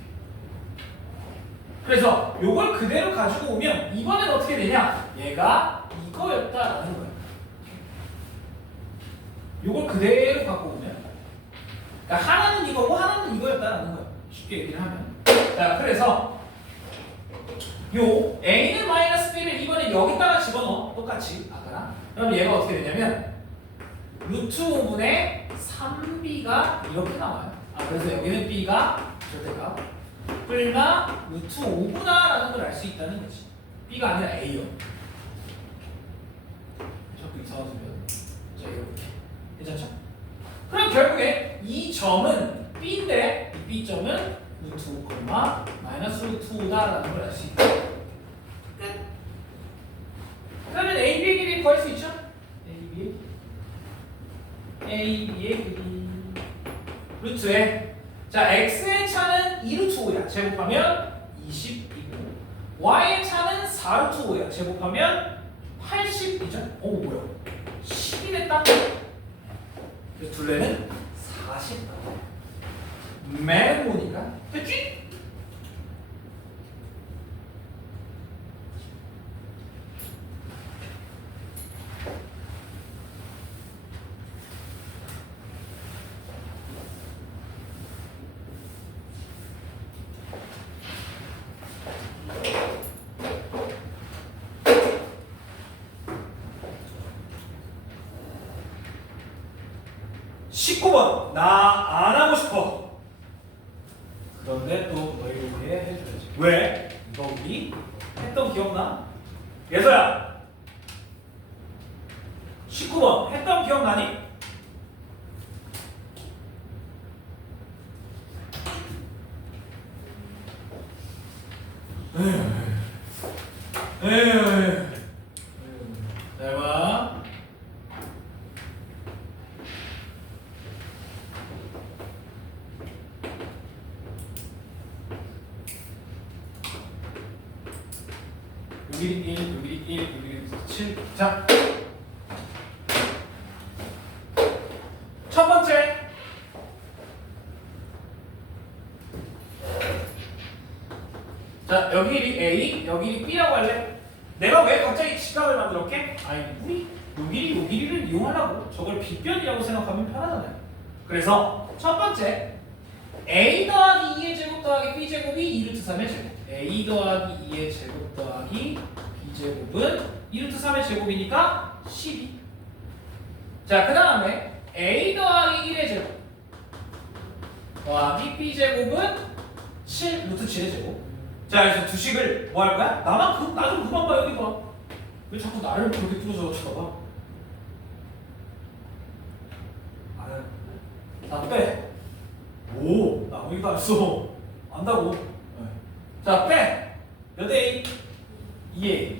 그래서 요걸 그대로 가지고 오면 이번엔 어떻게 되냐? 얘가 이거였다라는 거예요. 요걸 그대로 갖고 오면 그러니까 하나는 이거고 하나는 이거였다라는 거예요. 쉽게 얘기를 하면. 자, 그래서 요 A는 마이너스 B를 이번에 여기다가 집어넣어. 똑같이 아까랑. 그럼 얘가 어떻게 되냐면 루트 5분의 3B가 이렇게 나와요. 그래서 여기는 B가 절대값 뿔마 루트 5구나라는 걸 알 수 있다는 거지. B가 아니라 A요. 자꾸 이상하시면 자, 이렇게 괜찮죠? 그럼 결국에 이 점은 B인데 이 B점은 루트 5, 마이너스 루트 5다라는 걸 알 수 있다. 끝. 그러면 A, B의 길이 구할 수 있죠? A, B의 길이 루트에 자 x의 차는 2루트 5야. 제곱하면 20이고 y의 차는 4루트 5야. 제곱하면 80이죠. 오 뭐야? 10이 됐다. 그래서 둘레는 40. 매모니까 됐지? 나 안 하고 싶어. 그런데 또 너희를 위해 해줘야지. 왜? 이거 우리 했던 기억나? 예서야 19번 했던 기억나니? 에휴. 잘 봐. 여기 1, 여기 1, 여기 7. 자, 첫 번째. 자, 여기 1이 A, 여기 1이 B라고 할래? 내가 왜 갑자기 직각을 만들었게? 아니, 우리 요 길이를 이용하려고 저걸 빗변이라고 생각하면 편하잖아요. 그래서 첫 번째 A 더하기 2의 제곱 더하기 B 제곱이 2루트 3의 제곱. A 더하기 2의 제곱 더하기 B 제곱은 2루트 3의 제곱이니까 12. 자, 그 다음에 A 더하기 1의 제곱 더하기 B 제곱은 7 루트 7의 제곱. 자, 그래서 두 식을 뭐 할 거야? 나 좀 그만 봐. 여기 봐. 왜 자꾸 나를 그렇게 뚫어져 쳐다봐? 다 빼. 오, 나 거기도 안 써. 안다고. 네. 자, 빼. 몇 A? 2A.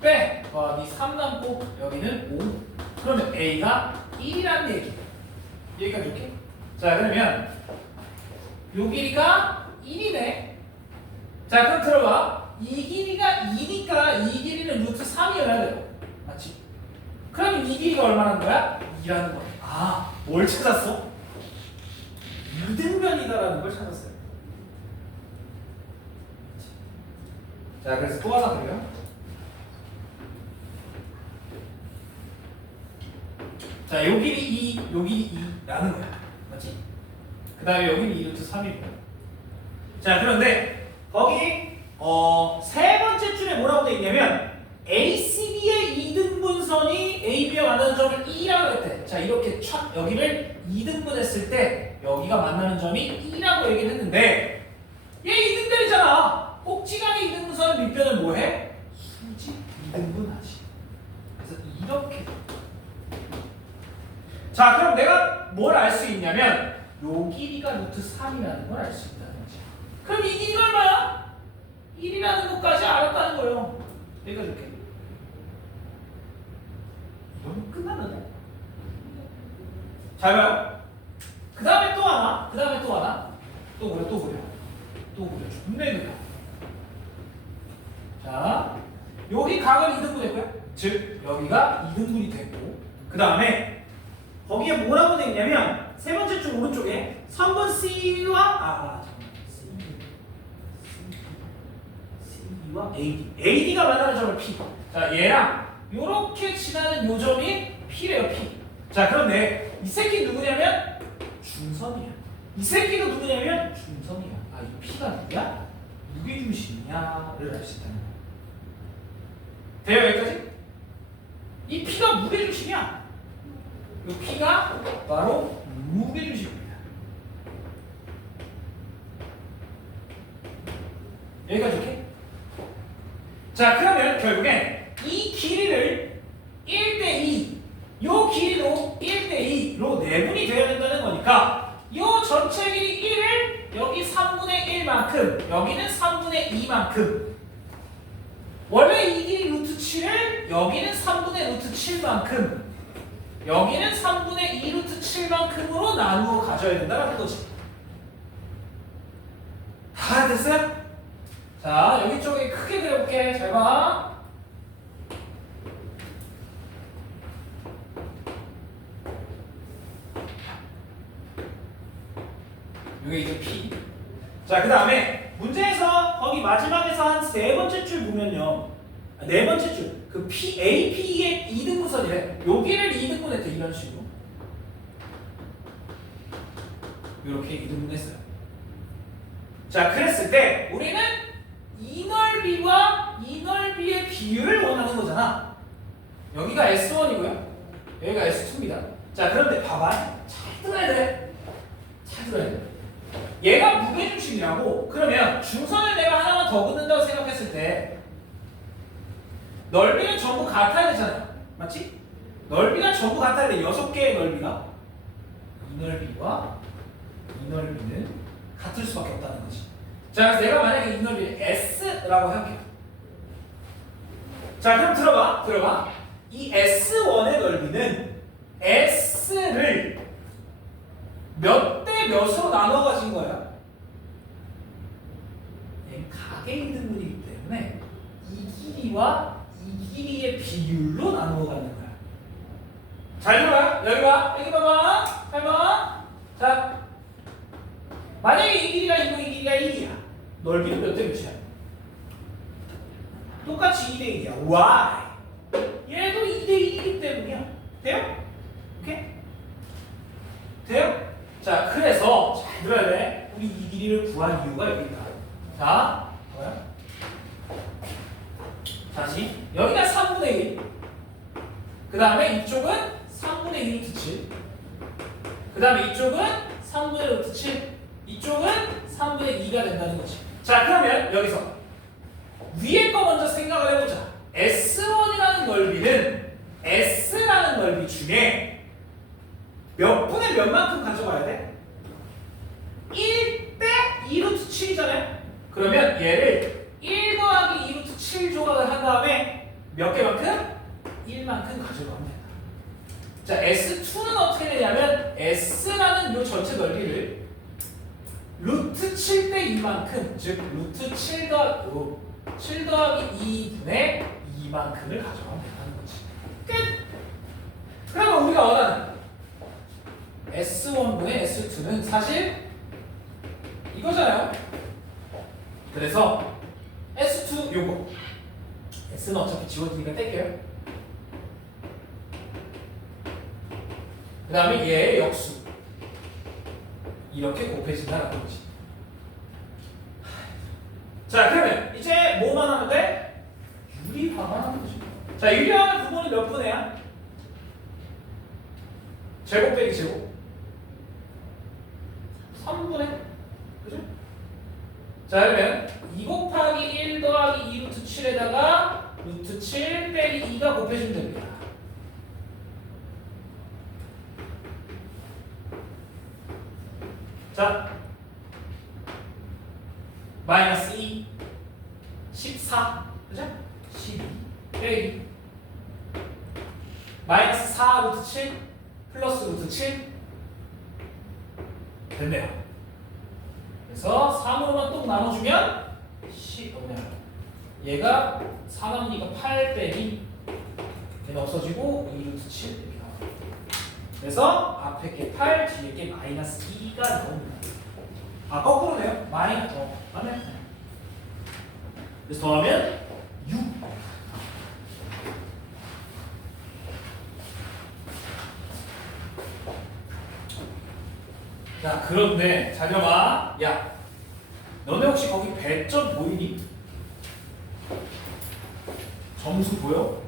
빼. 더하기 3 남고 여기는 5. 그러면 A가 1이라는 얘기. 여기까지 이렇게. 자 그러면 요 길이가 1이네. 자 그럼 들어봐. 이 길이가 2니까 이 길이는 루트 3이어야 돼요. 맞지? 그럼 이 길이가 얼마나 거야? 2라는 거야. 아, 뭘 찾았어? 이등변이다라는 걸 찾았어요. 자, 그래서 또 하나 그래요. 자, 요 길이 2, 요 길이 2라는 거야. 맞지? 그 다음에 여기는 2루트 3이고. 자, 그런데 거기 세 번째 줄에 뭐라고 돼 있냐면 ACB의 이등분선이 AB에 만나는 점을 2라고 했대. 자, 이렇게 촥 여기를 이등분했을 때 여기가 만나는 점이 2라고 얘기를 했는데 얘 이등변이잖아. 꼭지간의 이등분선의 밑변은 뭐해? 수직 이등분하지. 그래서 이렇게. 자, 그럼 내가 뭘 알 수 있냐면 요 길이가 루트 3이라는 걸 알 수 있다는 거지. 그럼 이 길이가 얼마야? 1이라는 것까지 알았다는 거예요. 여기까지 이렇게. 이러면 끝났는데? 잘 봐요. 그 다음에 또 하나. 그 다음에 또 하나. 또 그려, 또 그려. 또 그려. 존나 그려. 자, 여기 각을 2등분 했고요. 즉, 여기가 2등분이 됐고. 그 다음에 거기에 뭐라고 돼 있냐면 세 번째 줄 오른쪽에 선분 C와 C와 AD가 만나는 점을 P. 자, 얘랑 요렇게 지나는 요 점이 P래요, P. 자, 그런데 이 새끼 누구냐면 중선이야. 이 새끼도 누구냐면 중선이야. 아, 이 P가 누구야? 무게중심이야를 알 수 있다는 거야. 돼요, 여기까지? 이 P가 무게중심이야. 이 P가 바로 무게중심입니다. 여기까지 이렇게. 자, 그러면 결국엔 이 길이를 1대2, 요 길이도 1대2로 내분이 되어야 된다는 거니까 요 전체 길이 1을 여기 3분의 1만큼, 여기는 3분의 2만큼, 원래 이 길이 루트 7을 여기는 3분의 루트 7만큼, 여기는 3분의 2 루트 7만큼으로 나누어 가져야 된다는 거지. 다 됐어요? 자, 여기 쪽에 크게 그려볼게. 잘 봐. 이게 이제 P. 자, 그 다음에 문제에서 거기 마지막에서 한 세 번째 줄 보면요. 네 번째 줄. 그 P, AP의 2등분선이래. 여기를 2등분했대. 이런 식으로. 이렇게 2등분했어요. 자, 그랬을 때 우리는 이 넓이와 이 넓이의 비율을 원하는 거잖아. 여기가 S1이고요. 여기가 S2입니다. 자, 그런데 봐봐. 잘 들어야 돼. 잘 들어야 돼. 얘가 무게중심이라고. 그러면 중선을 내가 하나만 더 긋는다고 생각했을 때 넓이는 전부 같아야 되잖아요. 맞지? 넓이가 전부 같아야 돼. 6개의 넓이가. 이 넓이와 이 넓이는 같을 수밖에 없다는 거지. 자, 그래서 내가 만약에 이 넓이를 S라고 할게요. 자, 그럼 들어봐. 이 S1의 넓이는 S를 몇 대 몇으로 나눠 가진 거야? 얘는 각의 이등분이기 때문에 이 길이와 이 길이의 비율로 나누어 가는 거야. 잘 들어봐. 여기 봐. 여기 봐봐. 잘 봐. 자, 만약에 이 길이가 2고 이 길이가 1이야. 넓이는 몇 대 몇이야? 똑같이 2대 2야. Y. 얘도 2대 2이기 때문이야. 돼요? 오케이? 돼요? 자, 그래서 잘 들어야 돼. 우리 이 길이를 구한 이유가 여기 있다. 자, 뭐야? 다시 여기가 3분의 1. 그 다음에 이쪽은 3분의 2 루트 7. 그 다음에 이쪽은 3분의 루트 7. 이쪽은 3분의 2가 된다는 거지. 자, 그러면 여기서 위에 거 먼저 생각을 해보자. S1이라는 넓이는 S라는 넓이 중에 몇 분의 몇만큼 가져가야 돼? 1대 2 루트 7이잖아요? 그러면 얘를 1 더하기 2 루트 7 조각을 한 다음에 몇 개만큼? 1만큼 가져가면 된다. 자, S2는 어떻게 되냐면 S라는 요 전체 넓이를 루트 7대 2만큼, 즉 루트 7 더하기 2분의 2만큼을 가져가면 된다는 거지. 끝! 그러면 우리가 원하는 S1분의 S2는 사실 이거잖아요. 그래서 S2 요거 S는 어차피 지워지니까 뗄게요. 그 다음에 얘의 역수 이렇게 곱해진다는 거지. 자, 그러면 이제 뭐만 하면 돼? 유리화만 하면 되죠. 자, 유리화는 부분이 몇 분의야? 제곱 빼기 제곱 3분의, 그죠? 자, 그러면 2 곱하기 1 더하기 2 루트 7에다가 루트 7 빼기 2가 곱해주면 됩니다. 자, 마이너스 2 14, 그죠? 12 빼기 마이너스 4 루트 7 플러스 루트 7 됐네요. 그래서 3으로만 또 나눠주면 10, 얘가 4나누니까 8 빼기 얘는 없어지고 2 루트 7 이렇게 나와요. 그래서 앞에 게 8, 뒤에 게 마이너스 2가 나옵니다. 아, 거꾸로네요. 마이너스, 맞네. 그래서 더하면 6. 자, 그런데 자녀아, 야, 너네 혹시 거기 배점 보이니? 점수 보여?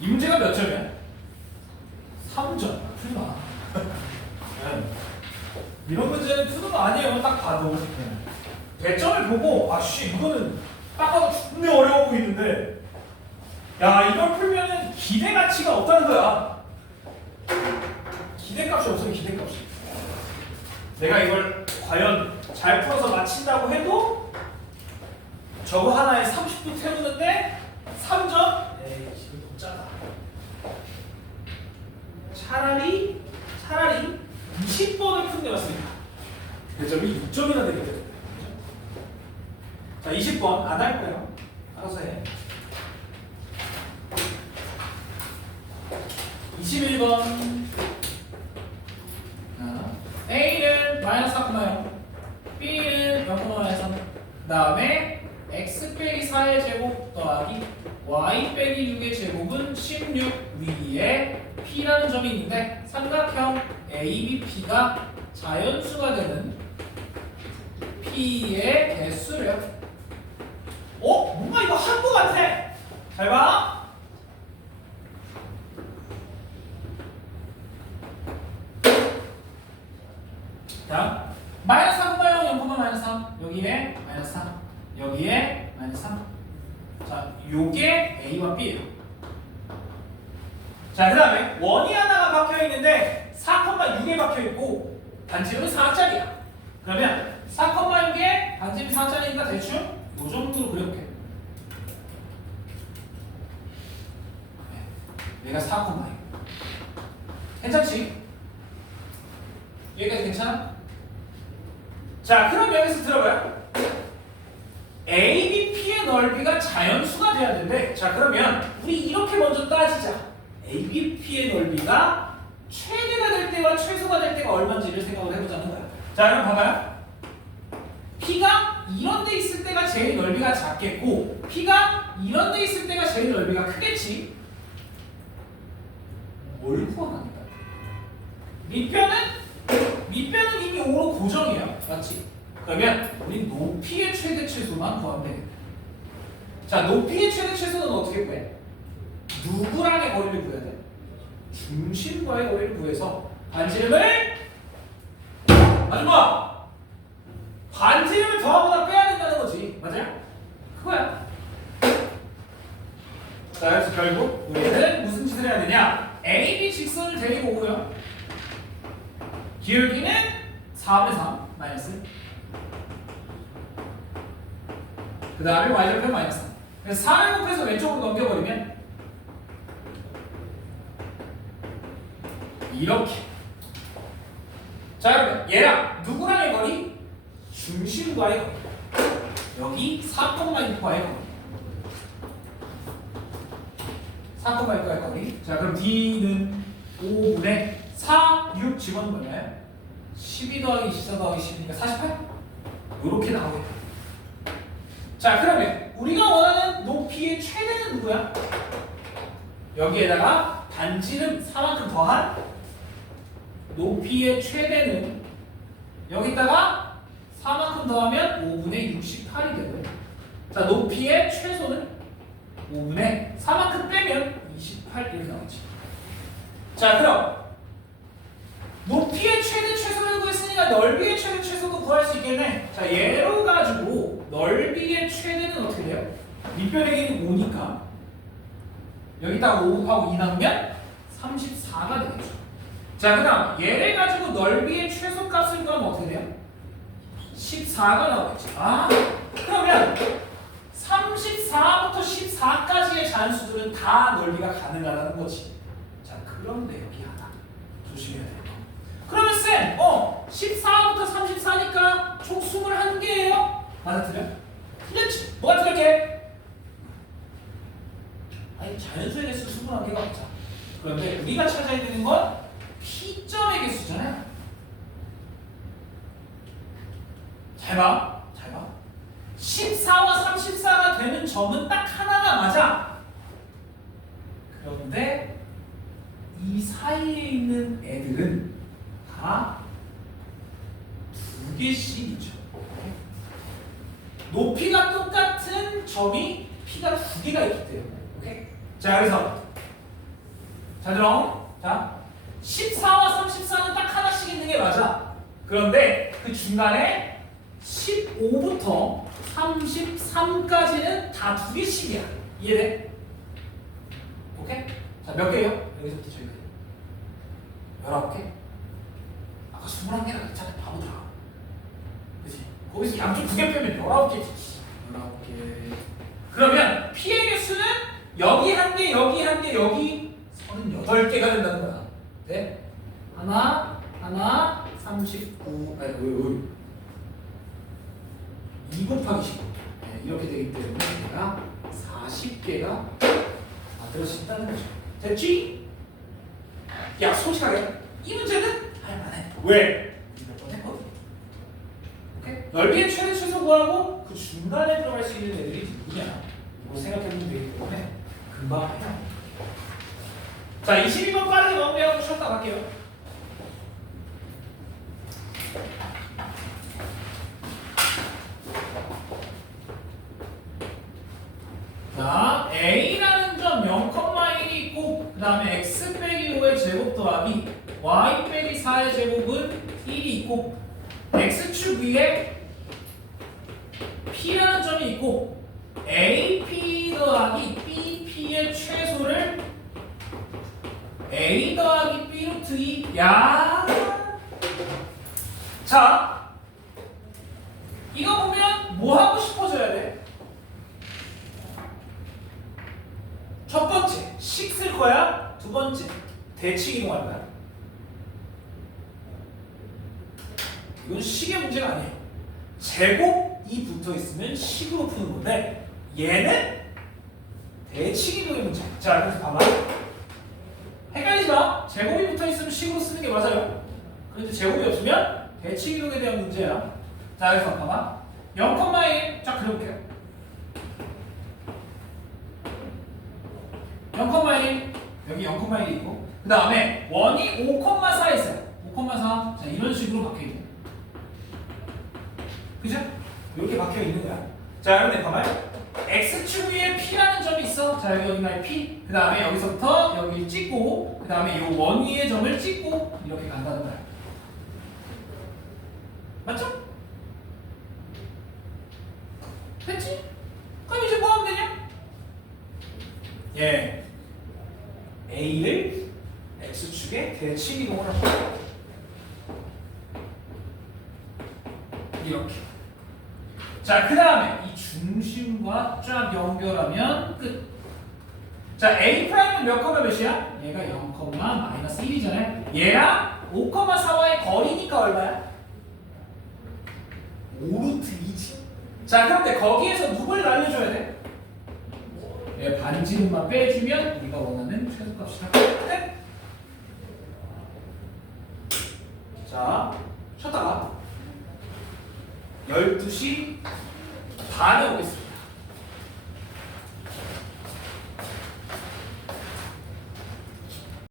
이 문제가 몇 점이야? 3점. 풀지 마. 이런 문제는 푸는 거 아니에요. 딱 봐도. 배점을 보고 아씨 이거는 딱 봐도 존나 어려워 보이는데 야, 이걸 풀면은 기대 가치가 없다는 거야. 기대값이 없으면 기대값이. 내가 이걸 과연 잘 풀어서 맞힌다고 해도 저거 하나에 30분 태우는데 3점? 에이, 지금 너무 짜다. 차라리 20번을 푼 게 맞습니다. 배점이 6점이나 되거든요. 자, 20번 안 할 거예요. 알아서 해. 21번. A는 마이너스 4,0, B는 0,3. 그 다음에 X 빼기 4의 제곱 더하기 Y 빼기 6의 제곱은 16 위에 P라는 점이 있는데 삼각형 ABP가 자연수가 되는 P의 개수래요. 뭔가 이거 한 거 같아. 잘 봐. 자, 마이너스 3, 0, 마이너스 3. 여기에 마이너스 3. 여기에 마이너스 3. 자, 요게 A와 B예요. 자, 그 다음에 원이 하나가 박혀 있는데 4,6에 박혀 있고 반지름은 4짜리야. 그러면 4,6에 반지름이 4짜리니까 대충 요 정도로 그려볼게. 얘가 4,6. 괜찮지? 여기까지 괜찮아? 자, 그럼 여기서 들어봐요. ABP의 넓이가 자연수가 돼야 되는데, 자, 그러면 우리 이렇게 먼저 따지자. ABP의 넓이가 최대가 될 때와 최소가 될 때가 얼마인지를 생각을 해보자는 거야. 자, 그럼 봐봐요. P가 이런 데 있을 때가 제일 넓이가 작겠고, P가 이런 데 있을 때가 제일 넓이가 크겠지. 뭘 구하니까? 밑변은 이미 5로 고정이야. 맞지? 그러면 우리 높이의 최대 최소만 구하면 되겠다. 자, 높이의 최대 최소는 어떻게 구해? 누구랑의 거리를 구해야 돼? 중심과의 거리를 구해서 반지름을 마지막 반지름을 더하거나 빼야 된다는 거지. 맞아요? 그거야. 자, 그래서 결국 우리는 무슨 짓을 해야 되냐? AB 직선을 데리고 오고요. 기울기는 4분의 3 마이너스. 그 다음에 y절편 마이너스 3. 그래서 4를 곱해서 왼쪽으로 넘겨버리면 이렇게. 자 그러면 얘랑 누구랑의 거리? 중심과의 거리. 여기 4,6과의 거리. 4,6과의 거리. 자 그럼 D는 5분의 4, 6 집어넣으면 얼마예요? 12 더하기 24 더하기 10이니까 48? 요렇게 나오겠다. 자 그러면 우리가 원하는 높이의 최대는 누구야? 여기에다가 반지름 4만큼 더한 높이의 최대는 여기다가 4만큼 더하면 5분의 68이 되고요. 자 높이의 최소는 5분의 4만큼 빼면 28 이렇게 나오지. 자 그럼 높이의 최대 최소를 구했으니까 넓이의 최대 최소도 구할 수 있겠네. 자 얘로 가지고 넓이의 최대는 어떻게 돼요? 밑변의 길이 5니까 여기다가 5하고 2 나누면 34가 되겠죠. 자 그 다음 얘를 가지고 넓이의 최소값을 구하면 어떻게 돼요? 14가 나오겠지. 아 그러면 34부터 14까지의 잔수들은 다 넓이가 가능하다는 거지. 자 그런데 여기 하나 조심해야 돼요. 그러면 쌤 14부터 34니까 총 21개예요? 맞아 틀려? 틀렸지. 뭐가 틀렸게? 아니 자연수의 개수 21개가 없잖아. 그런데 우리가 찾아야 되는 건 P점의 개수잖아요. 잘 봐. 14와 34가 되는 점은 딱 하나가 맞아. 그런데 이 사이에 있는 애들은 다 2개씩 있죠. 높이가 똑같은 점이 P가 2개가 있기 때문에. 오케이? 자 그래서 자 들어. 자 14와 34는 딱 하나씩 있는 게 맞아. 그런데 그 중간에 15부터 33까지는 다 2개씩이야. 이해돼? 오케이? 자 몇 개요? 여기서부터 저기까지 19개? 아까 21개라 그랬잖아 바보들아. 그치? 거기서 양쪽 2개 빼면 19개지. 19개. 그러면 P의 개수는 여기 1개, 여기 1개, 여기 38개가 된다는 거야. 네? 하나, 39, 아니, 2 곱하기 15. 네, 이렇게 되기 때문에 내가 40개가 만들 수 있다는 거죠. 됐지? 야, 솔직하게 이 문제는 할만해. 왜? 몇 번 했거든. 오케이? 넓이의 최대 최소 구하고 그 중간에 들어갈 수 있는 애들이 누구냐? 이거 생각해보면 되기 때문에 금방 해요. 자, 22번 빠르게 마무리하고 쉬었다 갈게요. 자, A라는 점 0,1이 있고 그 다음에 X 빼기 5의 제곱 더하기 Y 빼기 4의 제곱은 1이 있고 X축 위에 P라는 점이 있고 AP 더하기 BP의 최소를 A 더하기 B 루트 2. 야. 자, 이거 보면 뭐 하고 싶어져야 돼? 첫 번째, 식 쓸 거야. 두 번째, 대칭 이동할 거야. 이건 식의 문제가 아니에요. 제곱이 붙어 있으면 식으로 푸는 건데 얘는 대칭 이동의 문제. 자, 그래서 봐봐. 헷갈리지 마. 제곱이 붙어 있으면 식으로 쓰는 게 맞아요. 그런데 제곱이 없으면 대칭 이동에 대한 문제야. 자, 그래서 봐봐. 0,1. 자, 그려볼게요. 0,1. 여기 0,1이 있고 그 다음에 원이 5,4 있어요. 5,4. 자, 이런 식으로 박혀있네. 그죠? 이렇게 박혀있는 거야. 자, 그런데 봐봐요. X축 위에 P라는 점이 있어. 자, 여기 어딘가에 P. 그 다음에 여기서부터 여기 찍고 그 다음에 이 원 위의 점을 찍고 이렇게 간다는 거야. 맞죠? 됐지? 그럼 이제 뭐 하면 되냐? 예. A를 X축에 대칭 이동을 할 거야. 이렇게. 자, 그 다음에 이 중심과 쫙 연결하면 끝. 자, A 프라임은 몇 컴마 몇이야? 얘가 0, 마이너스 1이잖아요. 얘랑 5,4와의 거리니까 얼마야? 5루트 2지. 자, 그런데 거기에서 누굴 날려줘야 돼? 얘 반지름만 빼주면 우리가 원하는 최소값이 나오는데. 자, 쉬었다가 12시 반에 오겠습니다.